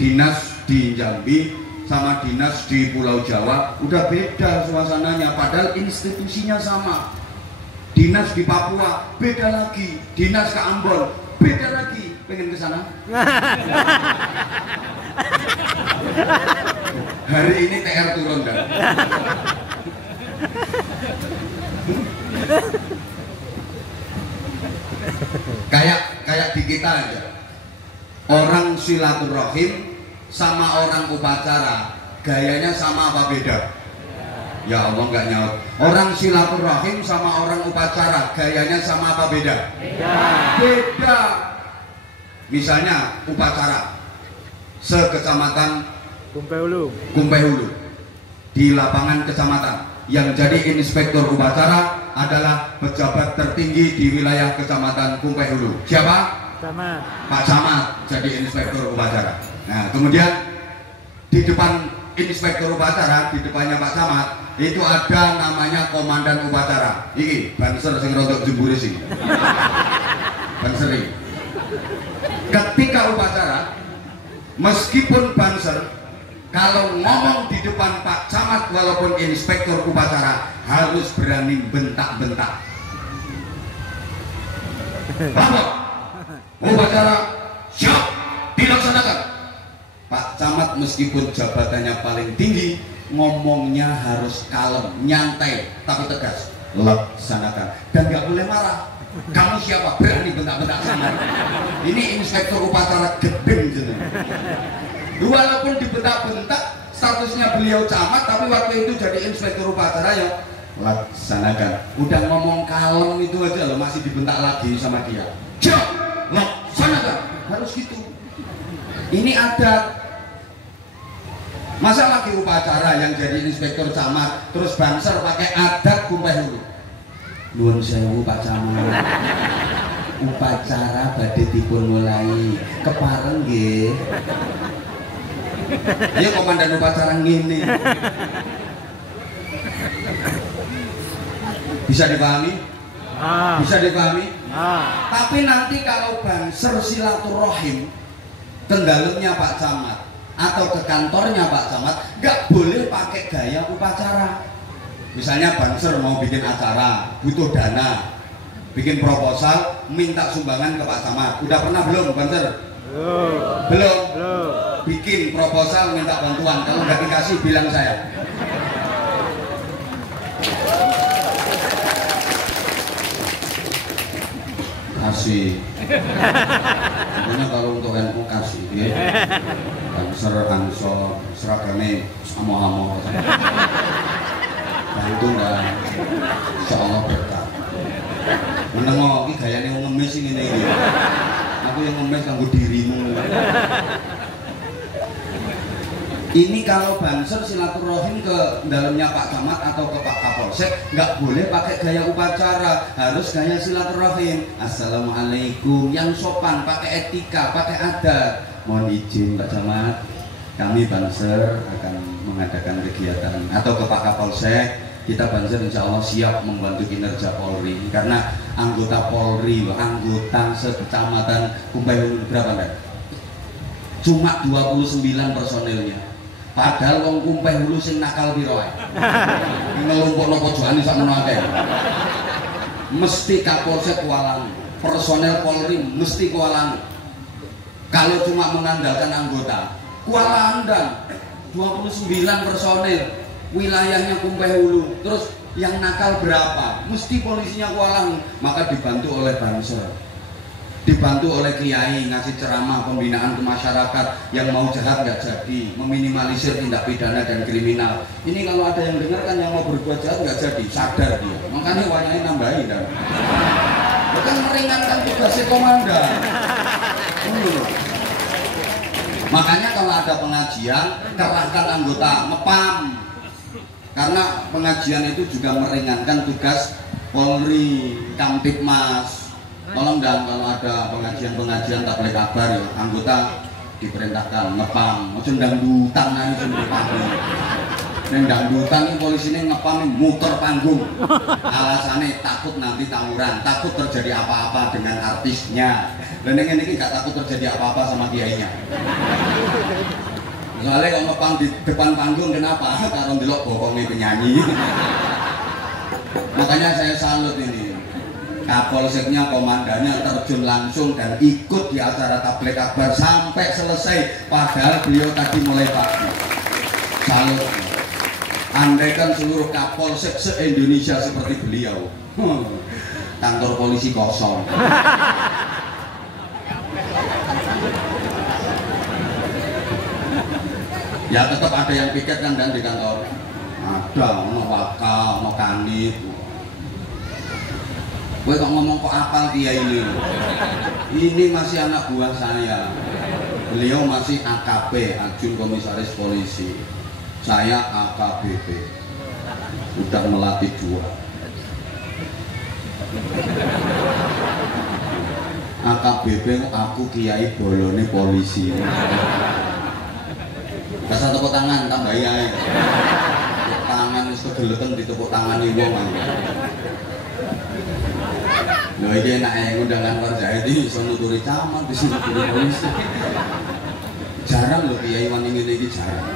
Dinas di Jambi sama dinas di Pulau Jawa udah beda suasananya, padahal institusinya sama. Dinas di Papua beda lagi, dinas ke Ambon beda lagi. Pengen ke sana? Hari ini TR turun dah. Kayak di kita aja. Orang silaturahim sama orang upacara gayanya sama apa beda? Ya Allah nggak nyaut. Orang silaturahim sama orang upacara gayanya sama apa beda? Beda. Misalnya upacara sekecamatan Kumpehulu di lapangan kecamatan, yang jadi inspektur upacara adalah pejabat tertinggi di wilayah kecamatan Kumpehulu. Siapa? Camat. Pak Camat jadi inspektur upacara. Nah kemudian di depan inspektur upacara, di depannya Pak Camat itu ada namanya komandan upacara. Iki banser sing rodok jemburi sih. Banseri. Ketika upacara, meskipun banser, kalau ngomong di depan Pak Camat walaupun inspektur upacara harus berani bentak-bentak. Bapak, upacara siap dilaksanakan. Pak Camat meskipun jabatannya paling tinggi, ngomongnya harus kalem, nyantai tapi tegas. Laksanakan dan nggak boleh marah. Kamu siapa? Berani bentak-bentak sama. Ini inspektur upacara gedeng gitu. Walaupun dibentak-bentak, statusnya beliau camat, tapi waktu itu jadi inspektur upacara ya laksanakan. Udah ngomong kalem itu aja loh masih dibentak lagi sama dia. Siap, laksanakan. Harus gitu. Ini adat. Masa lagi upacara yang jadi inspektur camat terus banser pakai adat Kumpehulu. Nuwun sewu Pak Camat. Upacara badhe dipun mulai. Kepareng nggih. Ya komandan upacara ngene. Bisa dipahami? Bisa dipahami? Tapi nanti kalau banser silaturahim ke dalamnya Pak Camat atau ke kantornya Pak Camat, nggak boleh pakai gaya upacara. Misalnya banser mau bikin acara, butuh dana, bikin proposal, minta sumbangan ke Pak Camat. Udah pernah belum, Banser? Belum. Belum? Belum. Bikin proposal minta bantuan, kalau nggak dikasih bilang saya. Kasih. Pokoknya kalau untuk NU kasih ya. Banser, Ansor, seragamnya amo-amo. Bantu nggak? Insya Allah berkah. Menengok, ini gayanya yang ngemis ini. Aku yang ngemis kanggo dirimu. Ini kalau Banser silaturahim ke dalamnya Pak Camat atau ke Pak Kapolsek nggak boleh pakai gaya upacara, harus gaya silaturahim. Assalamualaikum, yang sopan, pakai etika, pakai adat. Mohon izin Pak Camat, kami Banser akan mengadakan kegiatan, atau ke Pak Kapolsek. Kita Banser insya Allah siap membantu kinerja Polri, karena anggota Polri, anggota sekecamatan Kumpai Hulu berapa kan? Cuma 29 personilnya. Padahal wong Kumpai Hulu sing nakal piro ae. Ngelumpukno pojokane sakmono akeh. Mesti Kapolsek kualan, personel Polri mesti kualan. Kalau cuma mengandalkan anggota, kualan dan 29 personil wilayahnya Kumpai Hulu. Terus yang nakal berapa? Mesti polisinya kualan, maka dibantu oleh Banser. Dibantu oleh kiai ngasih ceramah pembinaan ke masyarakat, yang mau jahat nggak jadi, meminimalisir tindak pidana dan kriminal. Ini kalau ada yang dengar kan yang mau berbuat jahat nggak jadi, sadar dia, makanya wayangnya nambahin dan bukan meringankan tugasnya komandan. Makanya kalau ada pengajian, kerahkan anggota ngepam, karena pengajian itu juga meringankan tugas Polri, Kamtibmas. Tolong dan kalau ada pengajian tabligh kabar ya, anggota diperintahkan ngepam, ojo dangdutan ae sing panggung. Nek dangdutan iki polisine ngepam muter panggung. Alasane takut nanti tawuran, takut terjadi apa-apa dengan artisnya. Lah ning ngene iki gak takut terjadi apa-apa sama kiainya. Soalnya kalau ngepam di depan panggung kenapa? Karena ndelok bokonge penyanyi. Makanya saya salut ini. Kapolseknya, komandannya terjun langsung dan ikut di acara tabligh kabar sampai selesai, padahal beliau tadi mulai pagi. Salut. Andaikan seluruh Kapolsek se-Indonesia seperti beliau, kantor polisi kosong. Ya tetap ada yang piket kan dan di kantor. Ada, mau waka, mau kanit. Gue kok ngomong kok apal dia ini? Ini masih anak buah saya. Beliau masih AKP, Ajun Komisaris Polisi. Saya AKBP. Udah melatih 2. AKBP aku kiai bolone polisi. Kasih tepuk tangan, tambahi ae. Tangan wis kegeleten ditepuk tangani wong ae. Lho iki enake undangan Warjahit iki iso nuturi camat, iso nuturi polisi. Jarang lho kiai wani ngene iki jarang.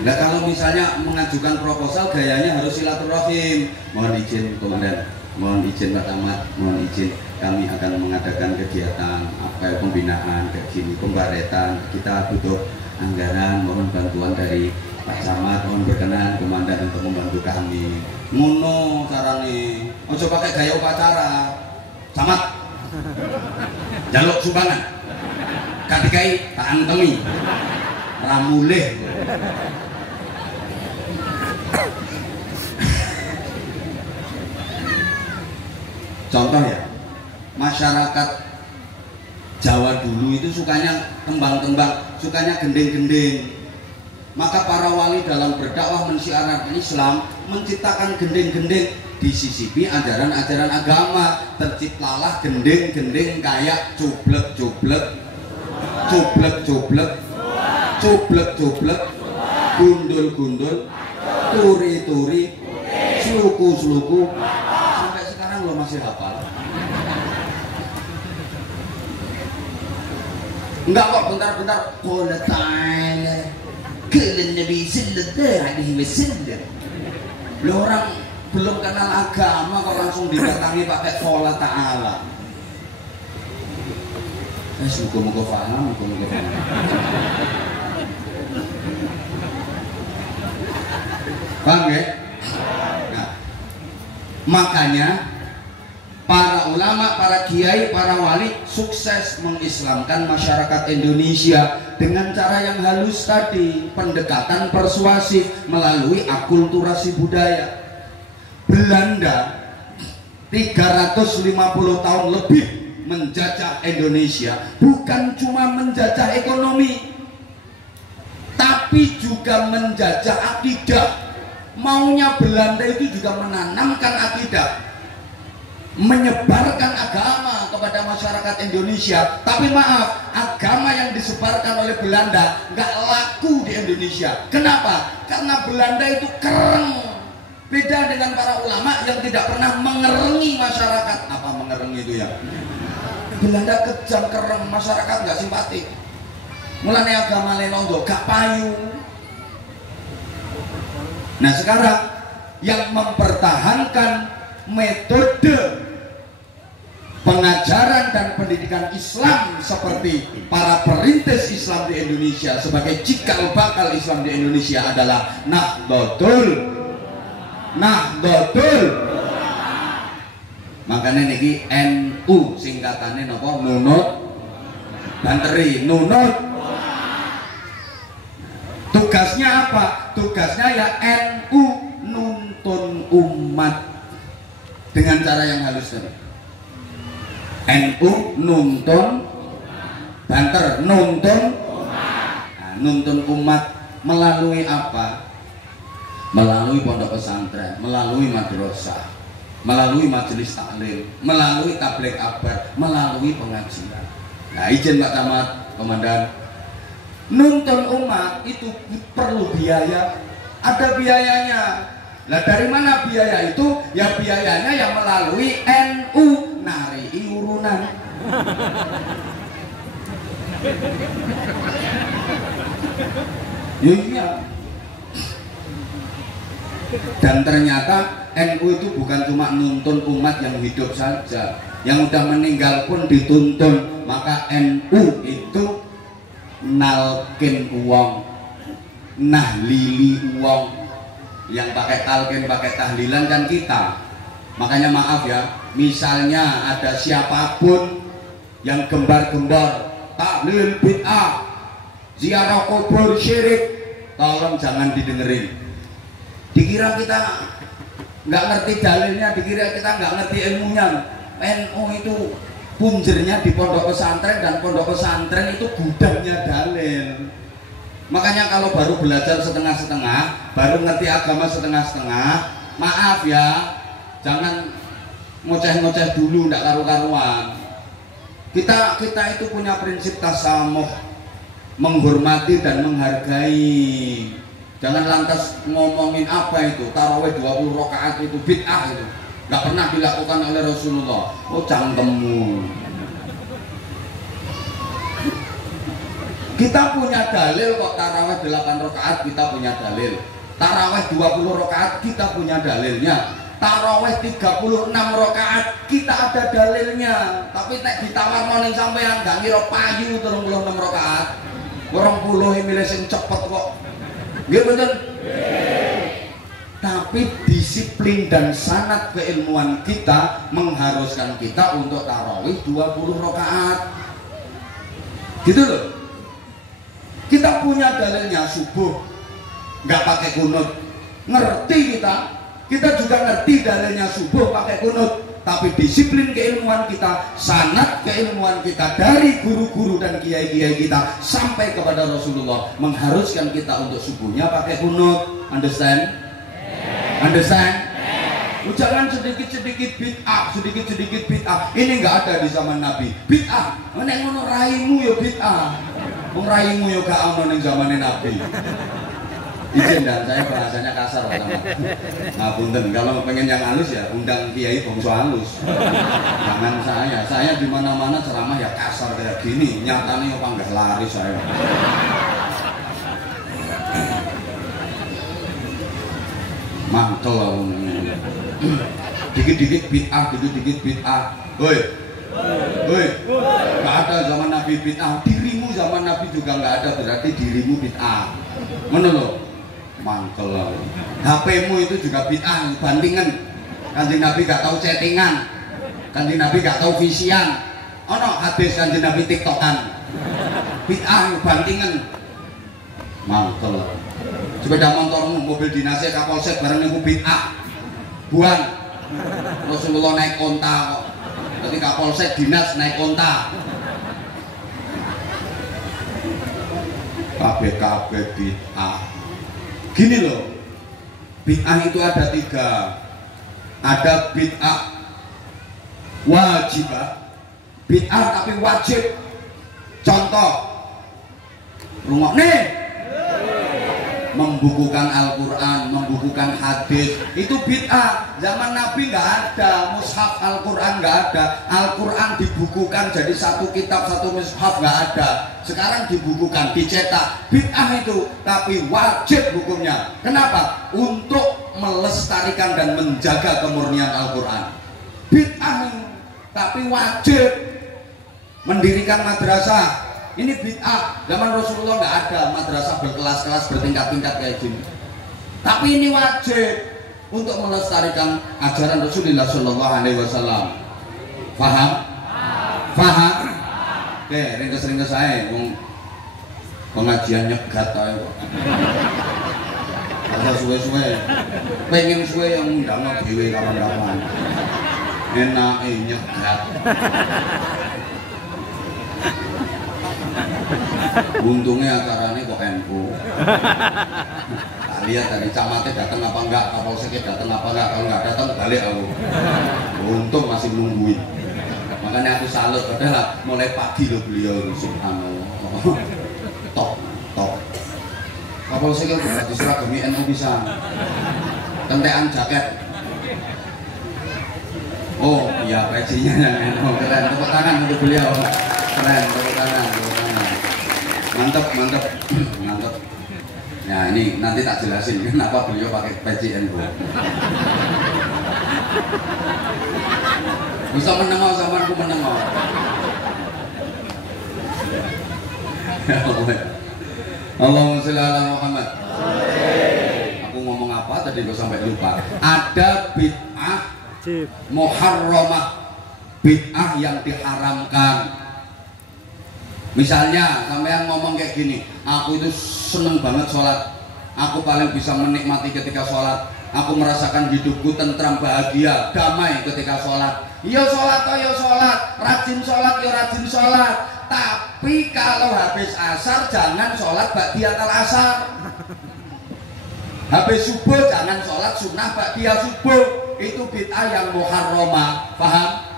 Nah kalau misalnya mengajukan proposal gayanya harus silaturahim. Mohon izin Komandan, mohon izin Pak Camat, mohon izin kami akan mengadakan kegiatan apa pembinaan kayak gini, pembaretan. Kita butuh anggaran, mohon bantuan dari Pak Camat, mohon berkenan Komandan untuk membantu kami. Ngono carane. Ojo pakai gaya upacara. Camat. Jaluk sumbangan. Kadikai tak antemi. Ramuleh. Contoh ya, masyarakat Jawa dulu itu sukanya kembang-kembang, sukanya gending-gending. Maka para wali dalam berdakwah mensyiarkan Islam menciptakan gending-gending, disisipi ajaran-ajaran agama. Terciptalah gending-gending kayak cublek-cublek, cublek-cublek, cublek-cublek, gundul-gundul, turi-turi, sluku-sluku. Sampai sekarang lo masih hafal. Enggak kok, bentar-bentar. Qul ta'ala qala Nabi sallallahu alaihi wasallam. Lo orang belum kenal agama kok langsung didatangi pakai qola ta'ala. Muga-muga paham, muga-muga paham. Paham ya? Nah, makanya para ulama, para kiai, para wali sukses mengislamkan masyarakat Indonesia dengan cara yang halus tadi, pendekatan persuasif melalui akulturasi budaya. Belanda 350 tahun lebih menjajah Indonesia, bukan cuma menjajah ekonomi, tapi juga menjajah akidah. Maunya Belanda itu juga menanamkan akidah, menyebarkan agama kepada masyarakat Indonesia. Tapi maaf, agama yang disebarkan oleh Belanda nggak laku di Indonesia. Kenapa? Karena Belanda itu kereng. Beda dengan para ulama yang tidak pernah mengerengi masyarakat. Apa mengerengi itu ya? Belanda kejam, kereng, masyarakat nggak simpatik. Mulane agama lenondo gak payu. Nah sekarang yang mempertahankan metode pengajaran dan pendidikan Islam seperti para perintis Islam di Indonesia sebagai cikal bakal Islam di Indonesia adalah Nahdlatul. Makanya niki NU singkatannya napa? Nunut Banteri, nunut. Tugasnya apa? Tugasnya ya NU nuntun umat dengan cara yang halus tadi. NU nuntun banter, nuntun nah, nuntun umat melalui apa? Melalui pondok pesantren, melalui madrasah, melalui majelis taklim, melalui tabligh akbar, melalui pengajian. Nah izin Pak Camat, Komandan, nuntun umat itu perlu biaya, ada biayanya. Nah dari mana biaya itu? Ya biayanya yang melalui NU, nari urunan. Ya iya. Dan ternyata NU itu bukan cuma nuntun umat yang hidup saja, yang udah meninggal pun dituntun. Maka NU itu nalkin uang, nahlili uang. Yang pakai talkin, pakai tahlilan kan kita. Makanya maaf ya, misalnya ada siapapun yang gembar-gembar tahlil bid'ah, ziarah kubur syirik, tolong jangan didengerin. Dikira kita nggak ngerti dalilnya, dikira kita nggak ngerti ilmunya. NU itu punjernya di pondok pesantren, dan pondok pesantren itu gudangnya dalil. Makanya kalau baru belajar setengah-setengah, baru ngerti agama setengah-setengah, maaf ya, jangan ngoceh-ngoceh dulu, nggak karu-karuan. Kita itu punya prinsip tasamuh, menghormati dan menghargai. Jangan lantas ngomongin apa itu tarawih 20 rakaat itu bid'ah, itu nggak pernah dilakukan oleh Rasulullah. Oh cangkemmu. Kita punya dalil kok, tarawih 8 rakaat kita punya dalil, tarawih 20 rakaat kita punya dalilnya, tarawih 36 rakaat kita ada dalilnya. Tapi nek ditawar moning sampean gak ngira payu 36 rakaat, 20 milih sing cepet kok. Nggih bener? Tapi disiplin dan sanad keilmuan kita mengharuskan kita untuk tarawih 20 rakaat. Gitu loh. Kita punya dalilnya subuh nggak pakai kunut, ngerti kita juga ngerti dalilnya subuh pakai kunut. Tapi disiplin keilmuan kita, sanad keilmuan kita dari guru-guru dan kiai-kiai kita sampai kepada Rasulullah mengharuskan kita untuk subuhnya pakai kunut. Understand? Understand? Jangan sedikit-sedikit bid'ah, sedikit-sedikit bid'ah. Ini nggak ada di zaman Nabi. Bid'ah, nek ngono raimu ya bid'ah. Wong raimu yo gak ono ning zamane Nabi. Izin dan saya bahasanya kasar Pak Camat. Nah, punten, kalau pengen yang halus ya undang kiai bangsa halus. Jangan saya di mana-mana ceramah ya kasar kayak gini. Nyatane yo panggah laris saya. Mantel dikit-dikit bid'ah, dikit-dikit bid'ah. Woi, nggak ada zaman Nabi bid'ah. Dirimu zaman Nabi juga nggak ada, berarti dirimu bid'ah. Mana lo? Mantel. HP-mu itu juga bid'ah, bandingan. Kanjeng Nabi gak tahu chattingan, Kanjeng Nabi gak tahu visian. Ono hadis Kanjeng Nabi tiktokan. Bid'ah bandingan. Mantel. Sepeda motormu, mobil dinasnya Kapolsek bareng niku bid'ah. Buan. Rasulullah naik onta kok. Jadi Kapolsek dinas naik onta. Kabeh bid'ah. Gini loh, bid'ah itu ada 3. Ada bid'ah wajibah, bid'ah tapi wajib. Contoh, rungokne membukukan Al-Quran, membukukan hadis, itu bid'ah. Zaman Nabi nggak ada mushaf Al-Quran, nggak ada. Al-Quran dibukukan jadi satu kitab, satu mushaf, nggak ada. Sekarang dibukukan, dicetak, bid'ah itu, tapi wajib hukumnya. Kenapa? Untuk melestarikan dan menjaga kemurnian Al-Quran. Bid'ah tapi wajib. Mendirikan madrasah, ini bid'ah. Zaman Rasulullah nggak ada madrasah berkelas-kelas bertingkat-tingkat kayak gini. Tapi ini wajib untuk melestarikan ajaran Rasulullah Shallallahu Alaihi Wasallam. Faham? Faham? Oke, ringkes saya pengajian nyegat ayo. Asal suwe-suwe, pengen suwe yang undang dewe kapan-kapan. Enake nyegat. Untungnya acaranya kok NU. Tak lihat dari camatnya datang apa enggak, Kapolseknya datang apa enggak. Kalau enggak datang balik aku. Untung masih nungguin. Makanya aku salut, padahal mulai pagi loh beliau, subhanallah. Top. Kapolseknya udah diseragami NU bisa. Kentekan jaket. Oh iya, pecinya yang NU. Keren, tepuk tangan untuk beliau. Keren, tepuk tangan. Mantap. Nah ini nanti tak jelasin kenapa beliau pakai peci NU. Bisa menengok zamanku menengok. Allahumma sholli ala Muhammad. Aku ngomong apa tadi kok sampai lupa. Ada bid'ah muharramah, bid'ah yang diharamkan. Misalnya sampean ngomong kayak gini, aku itu seneng banget sholat, aku paling bisa menikmati ketika sholat, aku merasakan hidupku tentram, bahagia, damai ketika sholat. Ya sholat, rajin sholat. Tapi kalau habis asar jangan sholat ba'diyatul asar. Habis subuh jangan sholat sunnah ba'diyah subuh. Itu bid'ah yang muharramah. Paham?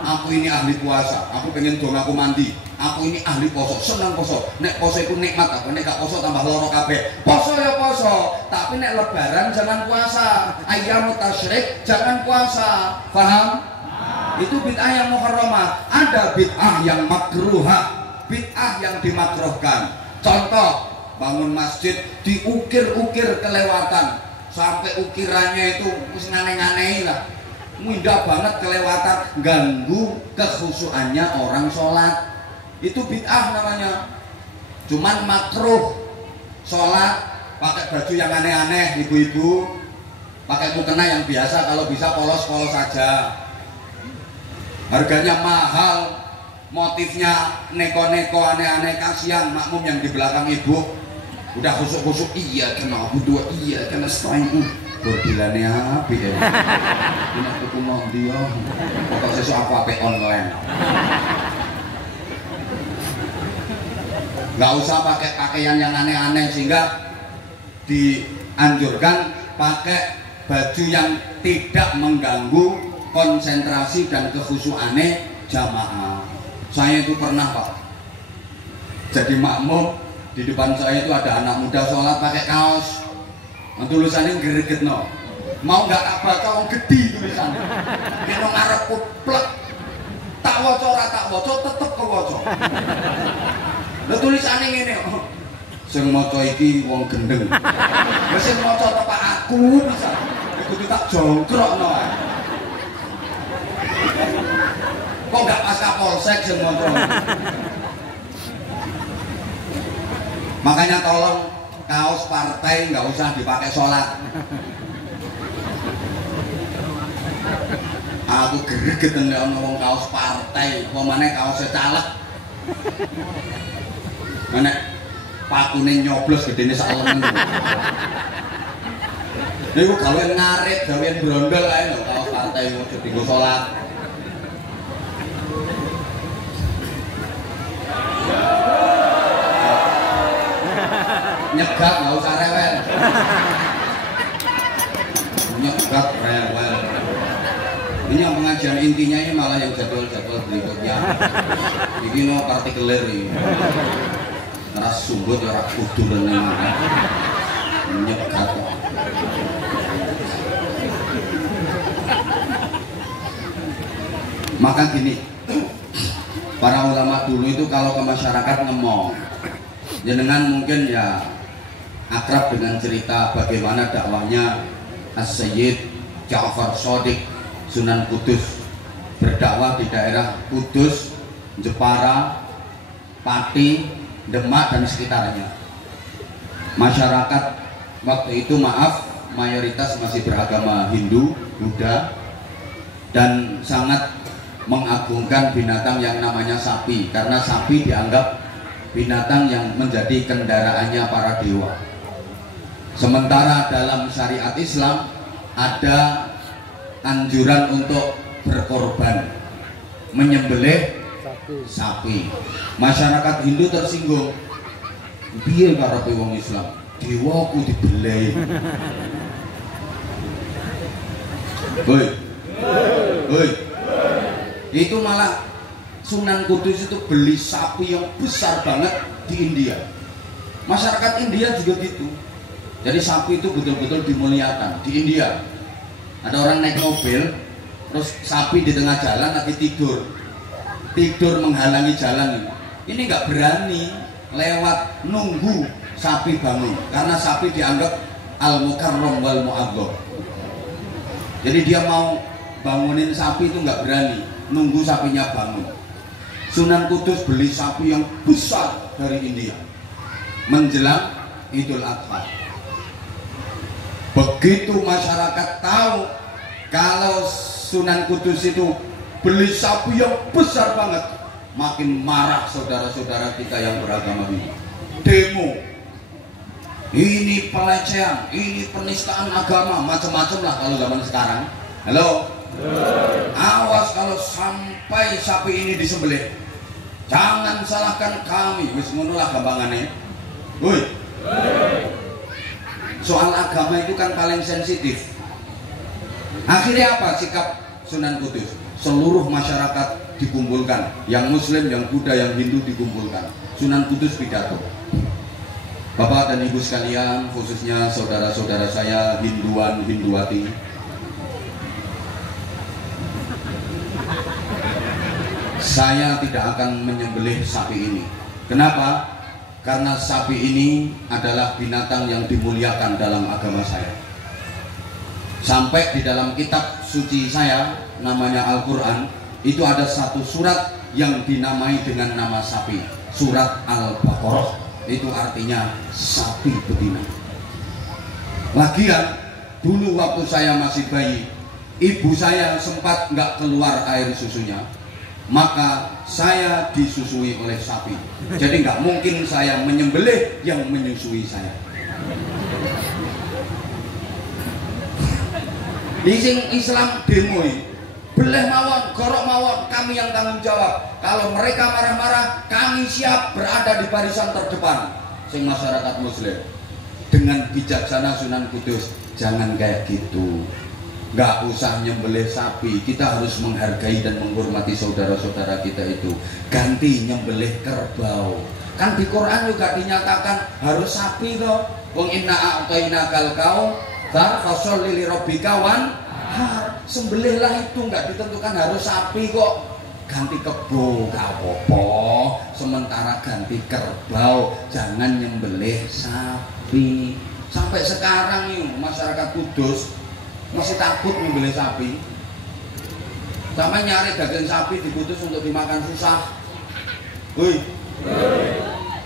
Aku ini ahli puasa, aku pengen dong aku mandi. Aku ini ahli poso, senang poso. Nek poso itu nikmat apa? Nek gak poso tambah loro kabeh. Poso ya poso, tapi nek lebaran jangan puasa. Ayyamut tasyrik jangan puasa. Paham? Itu bid'ah yang muharramah. Ada bid'ah yang makruhah, bid'ah yang dimakruhkan. Contoh, bangun masjid diukir-ukir kelewatan sampai ukirannya itu ngane-nganein lah. Mudah banget kelewatan, ganggu kekhusyuannya orang sholat. Itu bid'ah namanya. Cuman makruh sholat pakai baju yang aneh-aneh, ibu-ibu pakai mukena yang biasa, kalau bisa polos-polos saja. Harganya mahal, motifnya neko-neko aneh-aneh, kasihan makmum yang di belakang ibu udah khusuk-khusuk, iya kena butuh, iya kena setengah bordilane api ya. Ini aku mau dia atau sesuatu apa online. Nggak usah pakai pakaian yang aneh-aneh, sehingga dianjurkan pakai baju yang tidak mengganggu konsentrasi dan kekhusyuane jamaah. Saya itu pernah Pak jadi makmum, di depan saya itu ada anak muda sholat pakai kaos, tulisannya greget no, mau nggak tak baca wong gede tulisannya, kena ngarep kuplek, tak waca ora tak waca tetep kewaca. Lha tulisannya ngene, sing maca iki wong gendeng. Wis sing maca tepak aku bisa. Iku tak jongkrokno ae. Kok gak pas Kapolsek sing maca. Makanya tolong kaos partai nggak usah dipakai sholat. Aku greget nek ana wong kaos partai, pemane kaosnya caleg. Nek pakune nyoblos gedene sak lengan. Niku gawe ngarit, gawe brondol ae lho kaos partai ojo dienggo salat. Nyegat nggak usah rewel. Nyegat rewel. Ini yang pengajian intinya ini malah yang jadwal-jadwal berikutnya. Ini no partikeler ini. Ras sumbut ora kudu rene. Nyegat. Maka gini, para ulama dulu itu kalau ke masyarakat ngomong, jenengan mungkin ya akrab dengan cerita bagaimana dakwahnya As-Sayyid Ja'far Shadiq Sunan Kudus berdakwah di daerah Kudus, Jepara, Pati, Demak dan sekitarnya. Masyarakat waktu itu mayoritas masih beragama Hindu, Buddha, dan sangat mengagungkan binatang yang namanya sapi karena sapi dianggap binatang yang menjadi kendaraannya para dewa. Sementara dalam syariat Islam ada anjuran untuk berkorban, menyembelih sapi. Masyarakat Hindu tersinggung. Piye karepe wong Islam? Dewaku dibeleh. Hoi. Hoi. Itu malah Sunan Kudus itu beli sapi yang besar banget di India. Masyarakat India juga gitu. Jadi sapi itu betul-betul dimuliakan di India. Ada orang naik mobil, terus sapi di tengah jalan lagi tidur menghalangi jalan. Ini nggak berani lewat, nunggu sapi bangun karena sapi dianggap al-mukarram wal mu'azzam. Jadi dia mau bangunin sapi itu nggak berani, nunggu sapinya bangun. Sunan Kudus beli sapi yang besar dari India menjelang Idul Adha. Begitu masyarakat tahu kalau Sunan Kudus itu beli sapi yang besar banget, makin marah saudara-saudara kita yang beragama Hindu. Demo, ini pelecehan, ini penistaan agama, macam-macam lah kalau zaman sekarang. Halo, awas kalau sampai sapi ini disembelih, jangan salahkan kami. Wis ngono lah gampangannya. Woi, soal agama itu kan paling sensitif. Akhirnya apa sikap Sunan Kudus? Seluruh masyarakat dikumpulkan, yang Muslim, yang Buddha, yang Hindu dikumpulkan. Sunan Kudus pidato. Bapak dan Ibu sekalian, khususnya saudara-saudara saya Hinduan, Hinduati, saya tidak akan menyembelih sapi ini. Kenapa? Karena sapi ini adalah binatang yang dimuliakan dalam agama saya. Sampai di dalam kitab suci saya, namanya Al-Quran, itu ada satu surat yang dinamai dengan nama sapi, surat Al-Baqarah. Itu artinya sapi betina. Lagian dulu waktu saya masih bayi, ibu saya sempat nggak keluar air susunya, maka saya disusui oleh sapi. Jadi nggak mungkin saya menyembelih yang menyusui saya. Di sing Islam demoi, beleh mawon, gorok mawon, kami yang tanggung jawab. Kalau mereka marah-marah, kami siap berada di barisan terdepan. Sing masyarakat Muslim dengan bijaksana Sunan Kudus, jangan kayak gitu. Nggak usah nyembelih sapi, kita harus menghargai dan menghormati saudara-saudara kita itu. Ganti nyembelih kerbau. Kan di Quran juga dinyatakan harus sapi kok. Wong inna a'tainakal kautsar fasholli li rabbika wanhar. Sembelihlah itu, nggak ditentukan harus sapi kok. ganti kebo gak apa-apa, sementara ganti kerbau, jangan nyembelih sapi. Sampai sekarang nih masyarakat Kudus masih takut nyembelih sapi. Sampai nyari daging sapi di Kudus untuk dimakan susah. Woi,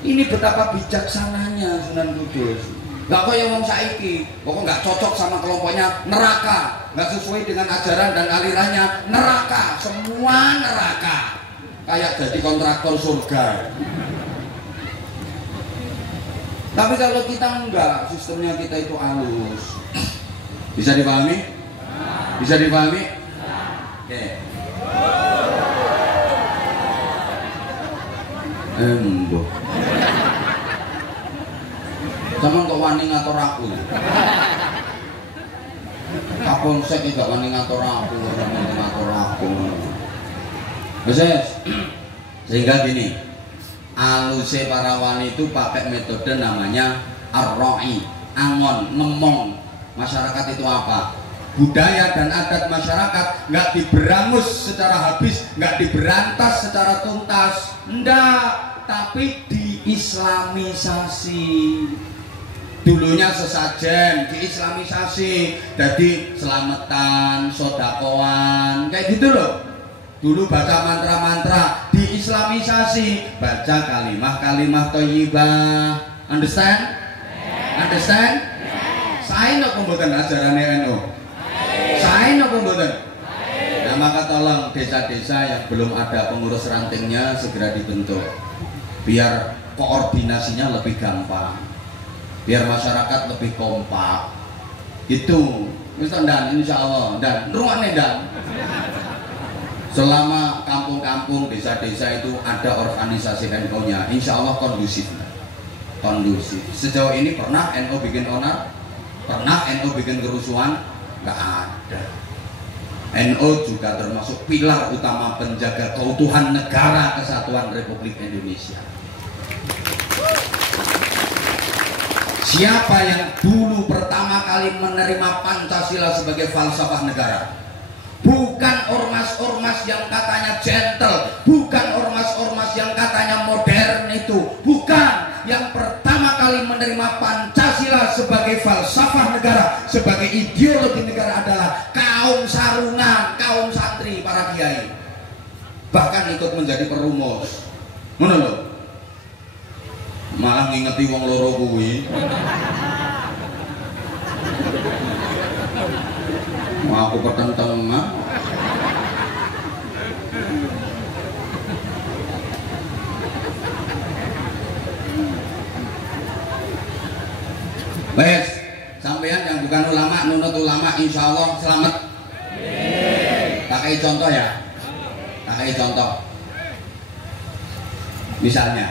ini betapa bijaksananya Sunan Kudus. Gak kaya wong saiki, pokok gak cocok sama kelompoknya neraka, gak sesuai dengan ajaran dan alirannya neraka, semua neraka, kayak jadi kontraktor surga. Tapi kalau kita enggak, sistemnya kita itu halus. Bisa dipahami? Bisa dipahami? Oke. Embo. Sama kok wani ngatur aku. Kapolsek gak wani ngatur aku, ngatur aku. Sehingga gini, aluse para wani itu pakai metode namanya ar-ra'i, angon, ngemong. Masyarakat itu apa? Budaya dan adat masyarakat nggak diberangus secara habis, nggak diberantas secara tuntas, enggak, tapi diislamisasi. Dulunya sesajen, diislamisasi, jadi selamatan, sodakoan, kayak gitu loh. Dulu baca mantra-mantra, diislamisasi, baca kalimah-kalimah thayyibah. Understand? Understand? Saya no pembuatan ajarannya NU. Saya no pembuatan. Nah maka tolong desa-desa yang belum ada pengurus rantingnya segera dibentuk, biar koordinasinya lebih gampang, biar masyarakat lebih kompak. Itu, dan insya Allah dan ruangnya dan. Selama kampung-kampung, desa-desa itu ada organisasi NU-nya, insya Allah kondusif. Kondusif. Sejauh ini pernah NU bikin onar? Pernah NU bikin kerusuhan? Nggak ada. NU juga termasuk pilar utama penjaga keutuhan negara kesatuan Republik Indonesia. Siapa yang dulu pertama kali menerima Pancasila sebagai falsafah negara? Bukan ormas-ormas yang katanya gentle, bukan ormas-ormas yang katanya modern itu, bukan. Yang pertama kali menerima Pancasila sebagai falsafah negara, sebagai ideologi negara adalah kaum sarungan, kaum santri, para kiai. Bahkan ikut menjadi perumus. Ngono lho. Malah ngingeti wong loro kuwi. Mau aku pertentang mah. Baik, sampean yang bukan ulama, nunut ulama, insya Allah selamat. Pakai contoh ya, pakai contoh. Misalnya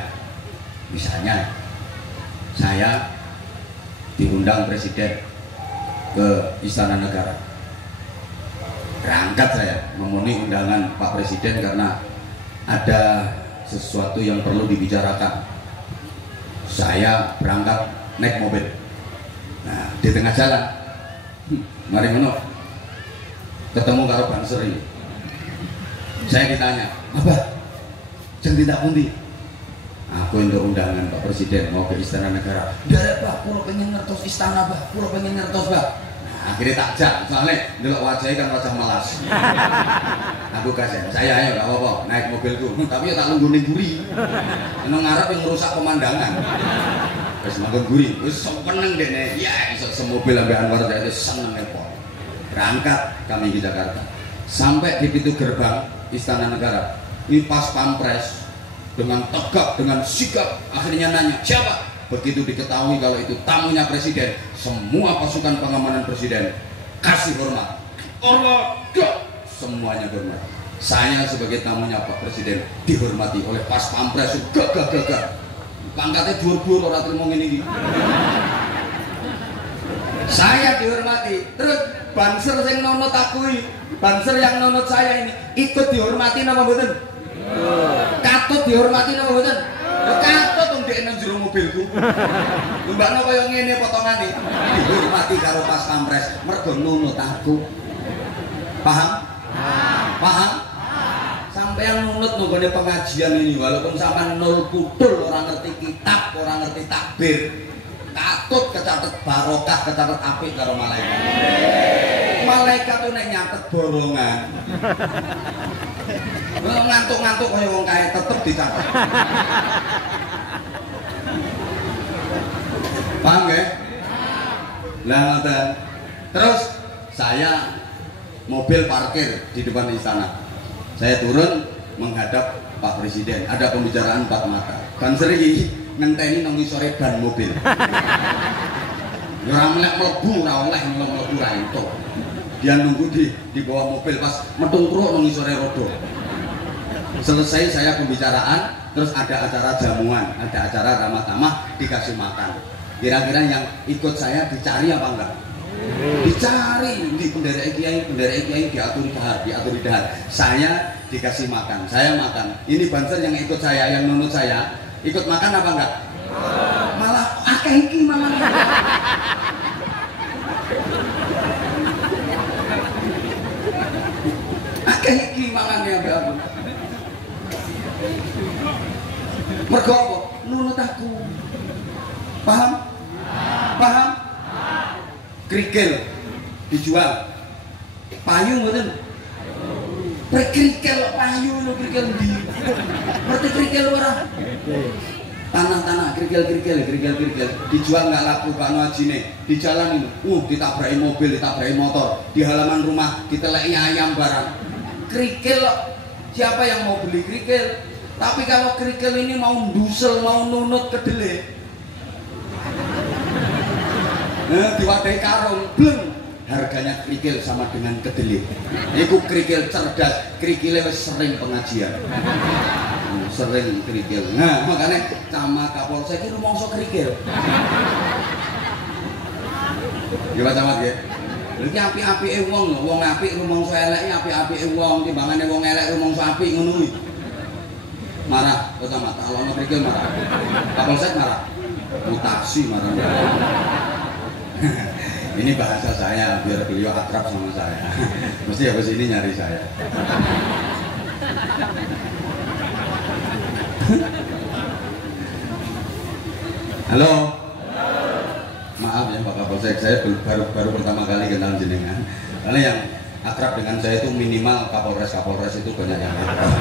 saya diundang presiden ke Istana Negara. Berangkat saya memenuhi undangan Pak Presiden karena ada sesuatu yang perlu dibicarakan. Saya berangkat naik mobil. Nah, di tengah jalan, mari ngono, ketemu karo Bang Seri. Saya ditanya, apa? Jeng tidak pundi? Aku untuk undangan Pak Presiden mau ke Istana Negara. Dari Pak, pulau pengen ngertos istana Pak, pulau pengen ngertos Pak. Nah, akhirnya tak jak, soalnya delok wajahnya kan wajah melas. Aku kasih, saya ayo gak apa-apa naik mobilku, tapi ya tak nunggu ning guri. Nang ngarep yang merusak pemandangan. Wis manggon guri, wis seneng dene. Ya, iso semobil ambek Anwar Zaid seneng nepot. Berangkat kami di Jakarta. Sampai di pintu gerbang Istana Negara. Ini pas pampres dengan tegak, dengan sigap akhirnya nanya, "Siapa?" Begitu diketahui kalau itu tamunya presiden, semua pasukan pengamanan presiden kasih hormat. Hormat, semuanya hormat. Saya sebagai tamunya Pak Presiden dihormati oleh pas pampres, gagah. Pangkatnya dur-dur orang terima ini. Saya dihormati. Terus banser yang nonot akui, banser yang nonot saya ini ikut dihormati nama mboten? Katut dihormati nama mboten? Katut dong dhek nang jero mobilku. Mbakno kaya ngene potongane. Dihormati karo pas pampres mergo nonot aku. Paham? Paham? Sampai yang nunut nunggone pengajian ini walaupun sampai nol putul, orang ngerti kitab, orang ngerti takbir, katut kecatet barokah, kecatet apik karo malaikat. Malaikat tuh nek nyatet borongan. Ngantuk-ngantuk kaya wong kae tetep dicatet. Paham nggih? Lah ngoten. Terus saya mobil parkir di depan istana. Saya turun menghadap Pak Presiden. Ada pembicaraan 4 mata. Dan seri ngenteni nang ngisore ban mobil. Ora melek mlebu, ora oleh mlebu ra entuk. Dia nunggu di bawah mobil pas metung truk nang ngisore rodo. Selesai saya pembicaraan, terus ada acara jamuan, ada acara ramah tamah, dikasih makan. Kira-kira yang ikut saya dicari apa enggak? Dicari di penderek kiai diatur dahar. Saya dikasih makan, saya makan. Ini banser yang ikut saya, yang nunut saya, ikut makan apa enggak? Malah akeh iki malah. Akeh iki mangane ambek aku. Mergo apa? Nunut aku. Paham? Paham? Krikil dijual. Payu mboten? Krikil payu lho, krikil ndi? Ngerti krikil ora? Tanah-tanah krikil dijual nggak laku kan wajine. Di jalan ini, ditabraki mobil, ditabraki motor. Di halaman rumah diteleki ayam barang. Krikil, siapa yang mau beli krikil? Tapi kalau kerikil ini mau ndusel, mau nunut kedelai, diwadahi karung, bleng, harganya kerikil sama dengan kedelai. Iku kerikil cerdas, kerikilnya sering pengajian, sering kerikil. Nah makanya sama Kapolsek ini rumongso kerikil. Gimana camat ya? Lagi api-api wong lho, wong apik rumongso elek, api-api wong timbangane wong elek rumongso apik ngono. Marah, kota mata, kalau nggak kerikil marah, Kapolsek marah, mutasi marah. Ini bahasa saya biar beliau akrab sama saya. Mesti habis ini nyari saya. Halo. Maaf ya Pak Kapolsek, saya baru pertama kali kenal jenengan. Karena yang akrab dengan saya itu minimal Kapolres itu banyak yang kenal.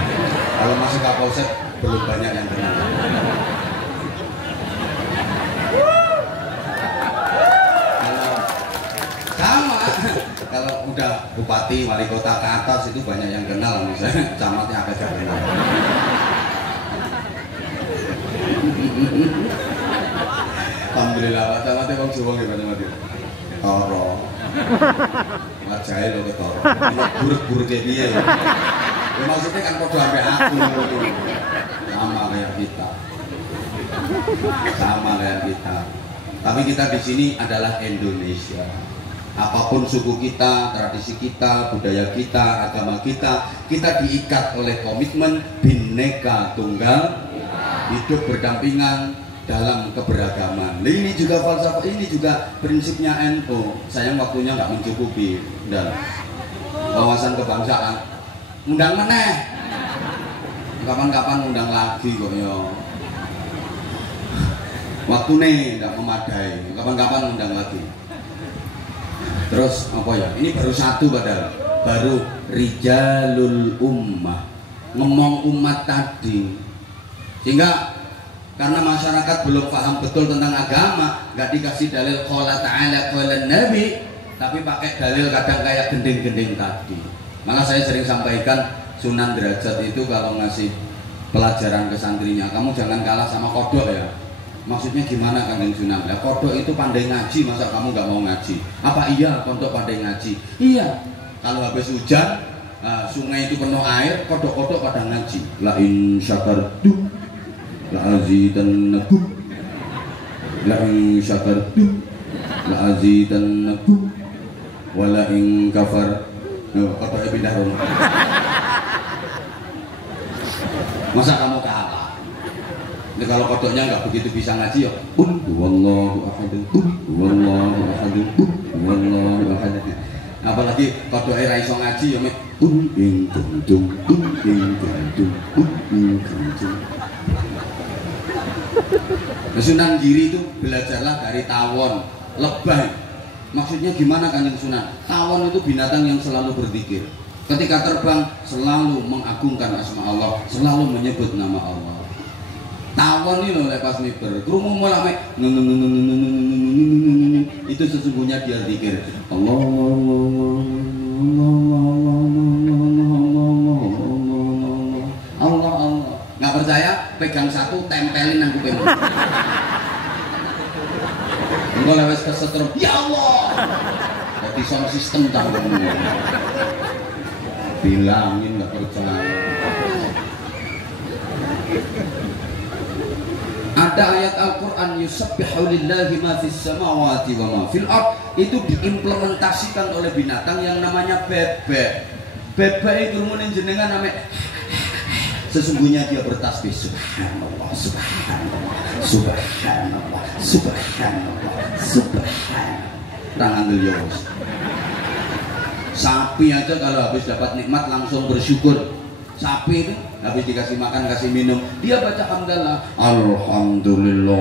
Kalau masih Kapolsek belum banyak yang kenal. Kalau udah bupati, wali kota ke atas itu banyak yang kenal, misalnya camatnya agak kenal. Alhamdulillah Pak camatnya Bang Jawa gimana mati? Toro. Wajahnya lo ketoro. Buruk-buruk kayak dia. Ya maksudnya kan podo sampai aku. Sama kayak kita. Sama kayak kita. Tapi kita di sini adalah Indonesia. Apapun suku kita, tradisi kita, budaya kita, agama kita diikat oleh komitmen Bhinneka Tunggal, hidup berdampingan dalam keberagaman. Ini juga falsafah, ini juga prinsipnya NU. Sayang waktunya nggak mencukupi dan wawasan kebangsaan. Undang meneh, kapan-kapan undang lagi kok yo. Waktu nih nggak memadai, kapan-kapan undang lagi. Terus apa ya? Ini baru satu padahal, baru rijalul ummah, ngomong umat tadi, sehingga karena masyarakat belum paham betul tentang agama, nggak dikasih dalil qala ta'ala qala nabi, tapi pakai dalil kadang kayak gending-gending tadi. Maka saya sering sampaikan Sunan Derajat itu kalau ngasih pelajaran ke santrinya, kamu jangan kalah sama kodok ya. Maksudnya gimana Kanjeng Sunan? Ya, kodok itu pandai ngaji, masa kamu nggak mau ngaji? Apa iya kodok pandai ngaji? Iya. Kalau habis hujan, sungai itu penuh air, kodok-kodok pada ngaji. La in syakartum la azidannakum. La in syakartum la azidannakum. Wa la in kafar. Kodoknya pindah rumah. Masa kamu kalah? Ini kalau kodoknya nggak begitu bisa ngaji ya, wallahu ahad, wallahu ahad, wallahu ahad. Apalagi kodok ra iso ngaji ya mek ing guntung ing guntung ing guntung. Sunan Giri itu belajarlah dari tawon, lebah. Maksudnya gimana Kanjeng Sunan? Tawon itu binatang yang selalu berzikir. Ketika terbang selalu mengagungkan asma Allah, selalu menyebut nama Allah. Tawon ini loh lepas miber, krungu malah mek itu sesungguhnya dia zikir. Allah Allah Allah. Nggak percaya? Pegang satu, tempelin nang kuping. Engko lewat kesetrum, ya Allah. Jadi sound system tahu. Bilangin nggak percaya. Ada ayat Al-Quran yusabbihu lillahi ma fis samawati wa ma fil ard, itu diimplementasikan oleh binatang yang namanya bebek. Bebek itu mungkin jenengan namanya. Sesungguhnya dia bertasbih subhanallah subhanallah subhanallah subhanallah subhanallah. Tangan beliau. Sapi aja kalau habis dapat nikmat langsung bersyukur. Sapi itu habis dikasih makan kasih minum dia baca hamdalah alhamdulillah.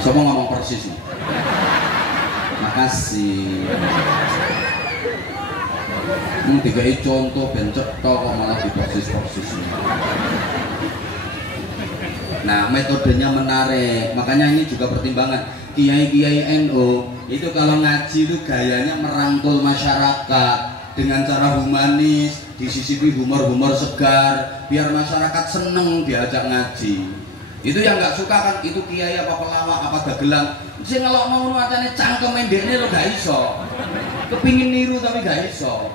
Semua ngomong persis nih. Makasih. Dikai contoh bencet kok malah dipersis-persis. Nah metodenya menarik, makanya ini juga pertimbangan kiai-kiai NU itu kalau ngaji itu gayanya merangkul masyarakat dengan cara humanis, disisipi humor-humor segar biar masyarakat seneng diajak ngaji. Itu yang nggak suka kan itu kiai apa pelawak apa dagelan sing ngelokno macane cangkem endekne lo gak iso. Kepingin niru tapi gak iso.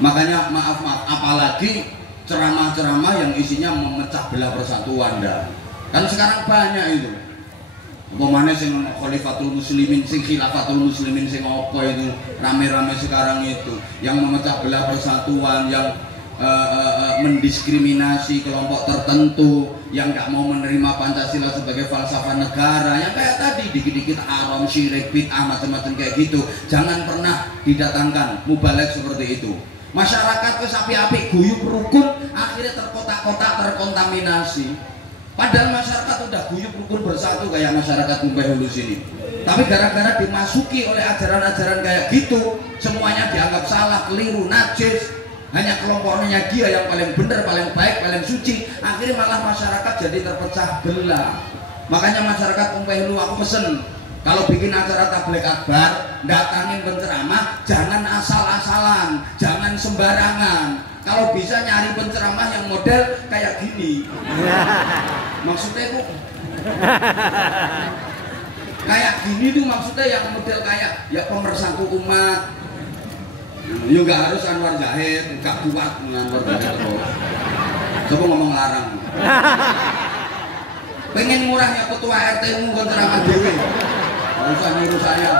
Makanya maaf apalagi ceramah-ceramah yang isinya memecah belah persatuan dah. Kan sekarang banyak itu. Pemane sing khalifatul muslimin, sing khilafatul muslimin, sing apa itu rame-rame sekarang itu yang memecah belah persatuan, yang mendiskriminasi kelompok tertentu, yang nggak mau menerima Pancasila sebagai falsafah negara, yang kayak tadi dikit-dikit haram, syirik, bid'ah, macam-macam kayak gitu. Jangan pernah didatangkan mubalek seperti itu. Masyarakat ke api-api guyub rukun, akhirnya terkotak-kotak, terkontaminasi. Padahal masyarakat udah guyub rukun bersatu kayak masyarakat Kumpeh Hulu sini. Tapi gara-gara dimasuki oleh ajaran-ajaran kayak gitu, semuanya dianggap salah, keliru, najis. Hanya kelompoknya dia yang paling benar, paling baik, paling suci. Akhirnya malah masyarakat jadi terpecah belah. Makanya masyarakat Kumpeh Hulu aku pesen, kalau bikin acara tabligh akbar, datangin penceramah, jangan asal-asalan, jangan sembarangan. Kalau bisa nyari penceramah yang model kayak gini. Maksudnya itu kayak gini tuh maksudnya yang model kayak ya pemersatu umat. Ya nggak harus Anwar Zahid, nggak kuat Anwar Zahid terus. Coba ngomong larang. Pengen murahnya ketua RT kan ceramah dewe. Nggak usah niru saya.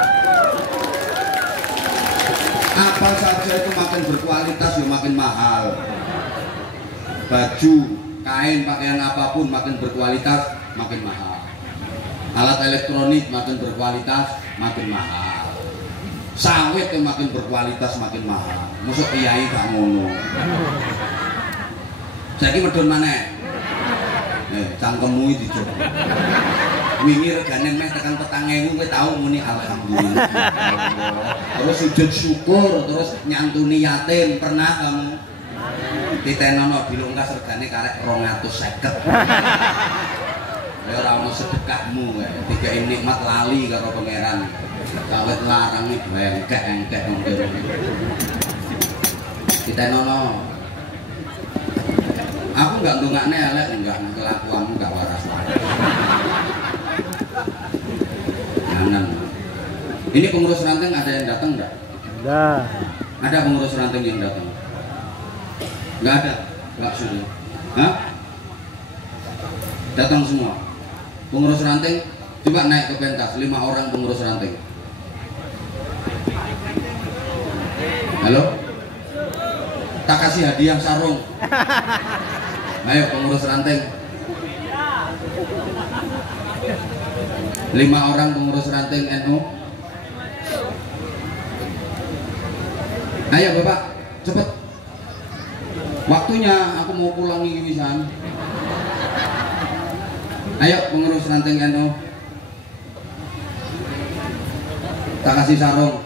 Apa saja itu makin berkualitas ya makin mahal. Baju, kain, pakaian apapun makin berkualitas makin mahal. Alat elektronik makin berkualitas makin mahal. Sawit yang makin berkualitas makin mahal. Masuk kiai gak ngono. Saiki medun maneh. Cangkemmu iki dicoba. Wingi regane meh tekan 4.000 kowe tau muni alhamdulillah. Terus sujud syukur, terus nyantuni yatim, pernah kamu? Ditenono dilungkas regane karek 250. Ya ora ono sedekahmu kae. Dikai nikmat lali karo pangeran. Kawet larang iki bengkek-engkek mungkin. Ditenono. Aku enggak ndongakne elek, enggak kelakuanmu enggak waras. Jangan. Ini pengurus ranting ada yang datang enggak? Ada. Ada pengurus ranting yang datang? Enggak ada. Enggak sudah. Hah? Datang semua. Pengurus ranting coba naik ke pentas 5 orang pengurus ranting. Halo? Tak kasih hadiah sarung. Ayo pengurus ranting. 5 orang pengurus ranting NU. Ayo Bapak, cepet. Waktunya aku mau pulang ini wisan. Ayo pengurus ranting NU. Tak kasih sarung.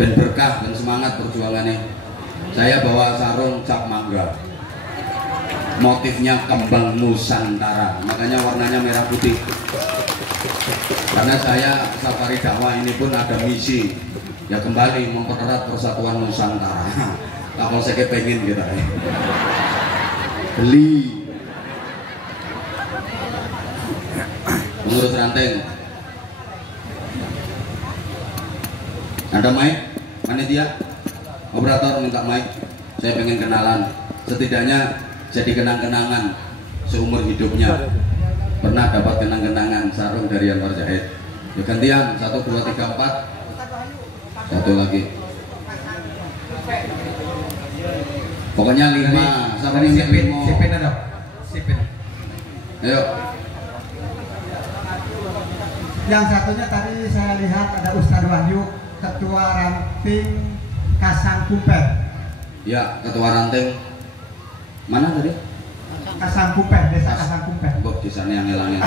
Ben berkah dan semangat perjuangannya. Saya bawa sarung cap mangga. Motifnya kembang Nusantara, makanya warnanya merah putih. Karena saya safari dakwah ini pun ada misi, ya kembali mempererat persatuan Nusantara. Kalau saya pengen kita beli pengurus ranting. Ada mic? Panitia? Operator minta mic. Saya pengen kenalan. Setidaknya jadi kenang-kenangan seumur hidupnya. Pernah dapat kenang-kenangan sarung dari Anwar Zahid. Ya gantian 1, 2, 3, 4. Satu lagi. Pokoknya 5. Siapa nih sipin? Sipin ada. Sipin. Ayo. Yang satunya tadi saya lihat ada Ustadz Wahyu, Ketua Ranting Kasangkumpet. Ya, Ketua Ranting. Mana tadi? Kasangkumpet, Desa Kasangkumpet. Kok desanya yang ngelangin.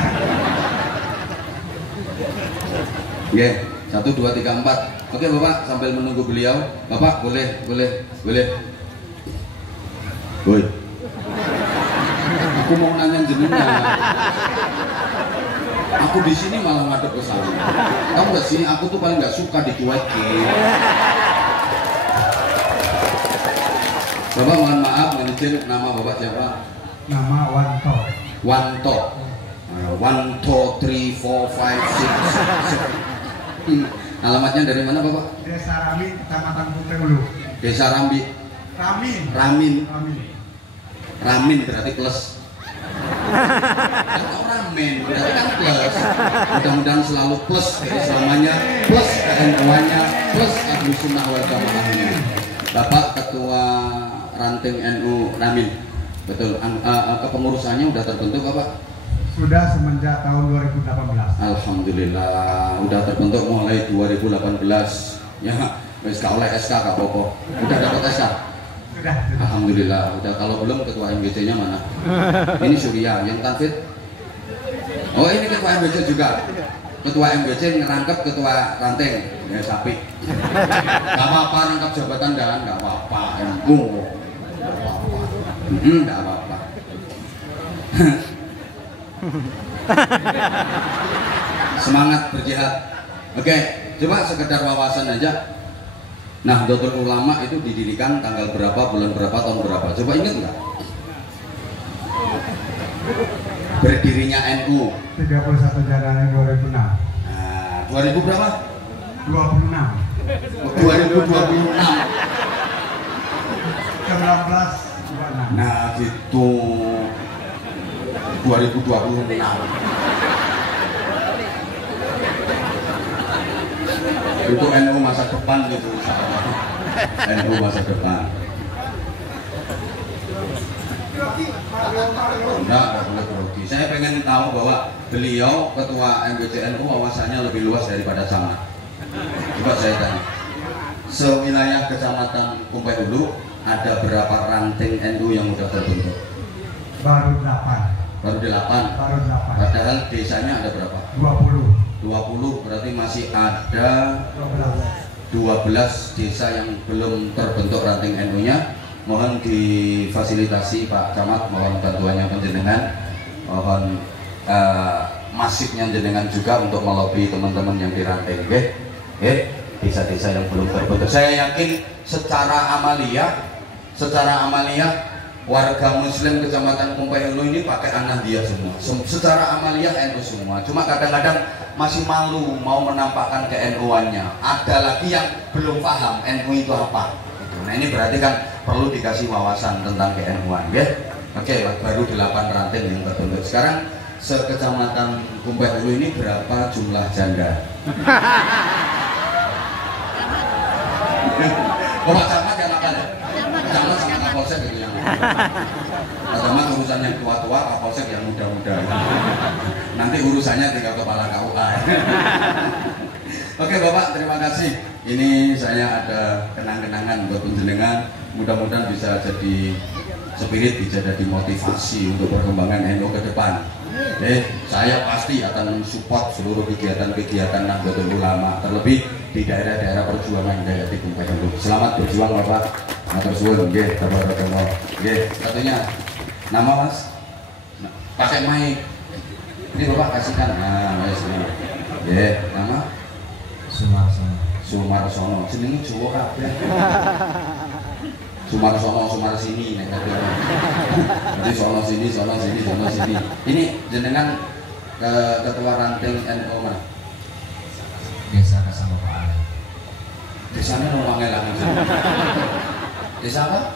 Oke, 1, 2, 3, 4. Oke Bapak, sambil menunggu beliau, Bapak boleh. Woi. Aku mau nanya jenengan. Aku di sini malah ngadep ke sana. Tahu nggak sih, aku tuh paling nggak suka dicuekin. Bapak mohon maaf, mohon izin, nama Bapak siapa? Nama Wanto. Wanto. 1, 2, 3, 4, 5, 6, 7. Alamatnya dari mana Bapak? Desa Ramin, Kecamatan Kumpul Hulu. Desa Rambi. Ramin berarti plus. Atau ramen berarti kan plus. Mudah-mudahan selalu plus keislamannya, plus keNU-nya, plus Ahlus Sunnah wal Jamaahnya. Bapak Ketua Ranting NU Ramin. Betul. Kepengurusannya udah terbentuk Bapak? Sudah semenjak tahun 2018. Alhamdulillah udah terbentuk mulai 2018. Ya, wis gak oleh SK gak apa-apa. Udah dapat SK? Sudah. Alhamdulillah. Udah, kalau belum ketua MBC-nya mana? Ini Surya, yang Tanfid. Oh, ini ketua MBC juga. Ketua MBC ngerangkep ketua ranting. Ya sapi. Gak apa-apa rangkap jabatan dan gak apa-apa. MU. Gak apa-apa. Gak apa-apa. Semangat berjihad. Oke, coba sekedar wawasan aja. Nahdlatul Ulama itu didirikan tanggal berapa, bulan berapa, tahun berapa? Coba ingat nggak? Berdirinya NU 31 Januari 2006. Nah, 2000 berapa? 26. 2026. 1926. Nah, gitu. 2026. Itu NU masa depan gitu, NU masa depan. Enggak boleh grogi. Saya pengen tahu bahwa beliau ketua MBC NU wawasannya lebih luas daripada sama. Coba saya tanya. Sewilayah kecamatan Kumpul Hulu ada berapa ranting NU yang sudah terbentuk? Baru 8. Baru 8. Baru 8. Padahal desanya ada berapa? 20. 20, berarti masih ada 12 desa yang belum terbentuk ranting NU-nya. Mohon difasilitasi Pak Camat, mohon bantuannya penjenengan, mohon masifnya jenengan juga untuk melobi teman-teman yang di ranting. Desa-desa yang belum terbentuk. Saya yakin secara amaliyah warga Muslim Kecamatan Kumpul Hulu ini pakai Ahmadiyah semua. Secara amaliyah NU semua. Cuma kadang-kadang masih malu mau menampakkan ke NU-annya. Ada lagi yang belum paham NU itu apa. Nah ini berarti kan perlu dikasih wawasan tentang ke NU-an, ya. Oke, baru 8 ranting yang terbentuk. Sekarang sekecamatan Kumpul Hulu ini berapa jumlah janda? Oh, Pak Camat yang akan ya? Camat sama Kapolsek itu yang. Pak Camat urusan yang tua-tua, Kapolsek yang muda-muda. Nanti urusannya tinggal kepala KUA. Oke Bapak, terima kasih. Ini saya ada kenang-kenangan buat penjenengan. Mudah-mudahan bisa jadi spirit, bisa jadi motivasi untuk perkembangan NU ke depan. Saya pasti akan support seluruh kegiatan-kegiatan Nahdlatul Ulama, terlebih di daerah-daerah perjuangan kayak di Kumpul. Selamat berjuang Bapak. Matur suwun nggih, tabarakallah. Nggih, satunya nama Mas. Pakai mic. Ini Bapak kasihkan. Nah, wis ini. Nggih, nama Sumarsono. Sumarsono. Jenenge Jawa kabeh. Sumarsono, Sumarsini nek kate. Jadi sono sini. Ini jenengan ketua ranting NU Mas. Desa Kasangopalai. Desanya nomangnya langsung. Desa apa?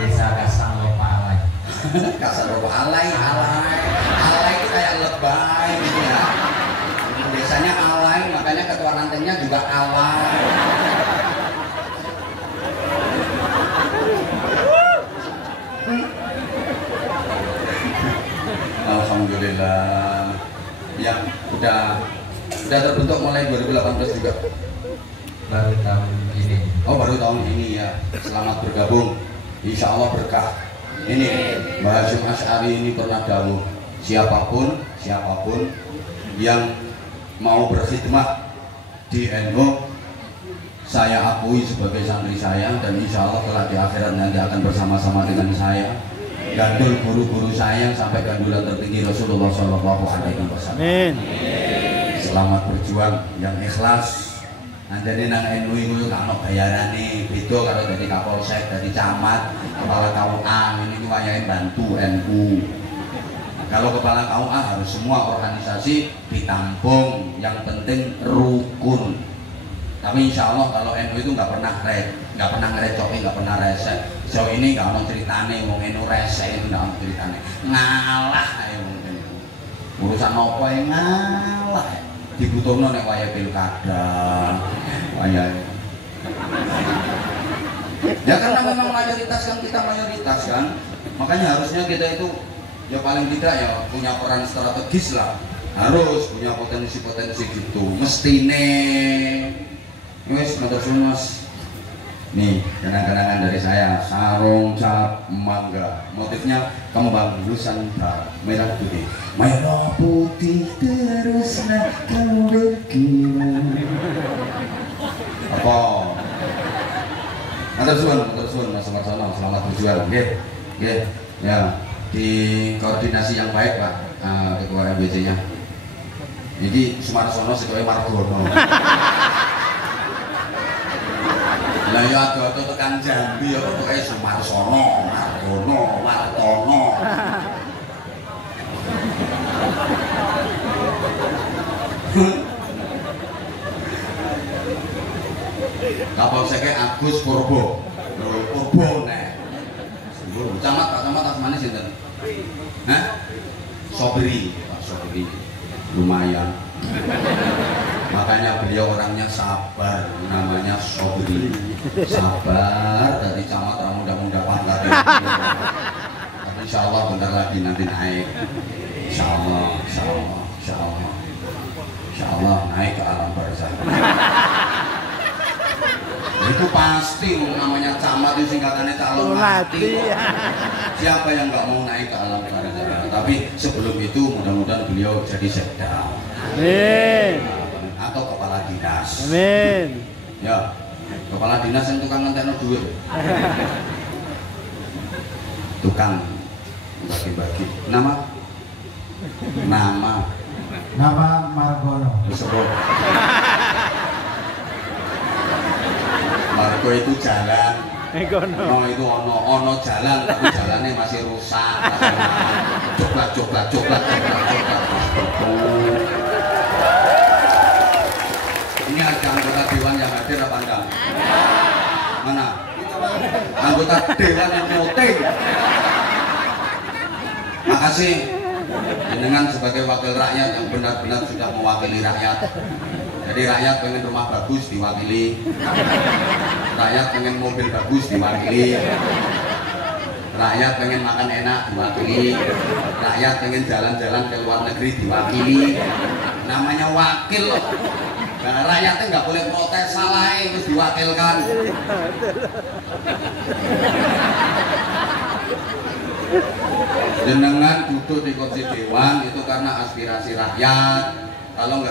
Desa Kasangopalai. Kasangopalai, alay itu kayak lebay gitu ya. Desanya alay, makanya ketua rantingnya juga alay. Alhamdulillah. Ya, udah terbentuk mulai 2018 juga. Baru tahun ini. Oh, baru tahun ini ya. Selamat bergabung. Insya Allah berkah. Ini Mbah Hasyim Asy'ari ini pernah dawuh, siapapun yang mau berkhidmat di NU, saya akui sebagai santri saya, dan insya Allah kelak di akhirat nanti akan bersama-sama dengan saya. Gandul guru-guru saya sampai gandulan tertinggi Rasulullah Shallallahu Alaihi Wasallam. Amin. Selamat berjuang yang ikhlas. Nanti nang NU itu kalau bayarane beda kalau dari Kapolsek, dari camat, kepala KUA ini wayahe bantu NU. Kalau kepala KUA harus semua organisasi ditampung, yang penting rukun. Tapi insya Allah kalau NU itu nggak pernah ngerecoki, nggak pernah rese. Sejauh ini nggak ada ceritane, wong NU rese itu nggak ada ceritane. Ngalah aja mungkin. Urusan apa yang ngalah? Dibutuhno nek wayah pilkada, wayah. Ya karena memang mayoritas kan, kita mayoritas kan. Makanya harusnya kita itu ya paling tidak ya punya peran strategis lah. Harus punya potensi-potensi gitu. Mestine. Wes matur suwun Mas. Nih, kenang-kenangan dari saya, sarung cap mangga. Motifnya kembang Nusantara, merah putih. Merah putih terus kau berkilau. Apa? Matur suwun Mas Sumarsono, selamat berjuang. Nggih. Ya, di koordinasi yang baik Pak, ketua MBC-nya. Ini Sumarsono sebagai Margono. Lah ya ada tekan Jambi ya pokoke Sumarsono, Margono, Martono. Kapolseknya Agus Purbo. Purbo nek. Camat Pak Camat asmane sinten? Hah? Sobri, Pak Sobri. Lumayan. Makanya beliau orangnya sabar, namanya Sobri. Sabar dari camat mudah-mudahan pangkat. Tapi insya Allah bentar lagi nanti naik. Insya Allah naik ke alam barzah. Itu pasti namanya camat itu singkatannya calon mati. Siapa yang nggak mau naik ke alam barzah? Tapi sebelum itu mudah-mudahan beliau jadi sekda. Amin. Atau kepala dinas. Amin. Ya, kepala dinas yang tukang ngentekno duit. Tukang bagi-bagi. Nama Margono. Disebut. Margo itu jalan. Oh itu ono jalan, tapi jalannya masih rusak. Coklat. Ini ada anggota dewan yang hadir apa enggak? Mana? Anggota dewan yang voting. Makasih. Dengan sebagai wakil rakyat yang benar-benar sudah mewakili rakyat. Jadi rakyat pengen rumah bagus diwakili, rakyat pengen mobil bagus diwakili, rakyat pengen makan enak diwakili, rakyat pengen jalan-jalan ke luar negeri diwakili, namanya wakil loh. Nah, rakyatnya nggak boleh protes, salah harus diwakilkan. Jenengan duduk di kursi dewan itu karena aspirasi rakyat. Kalau nggak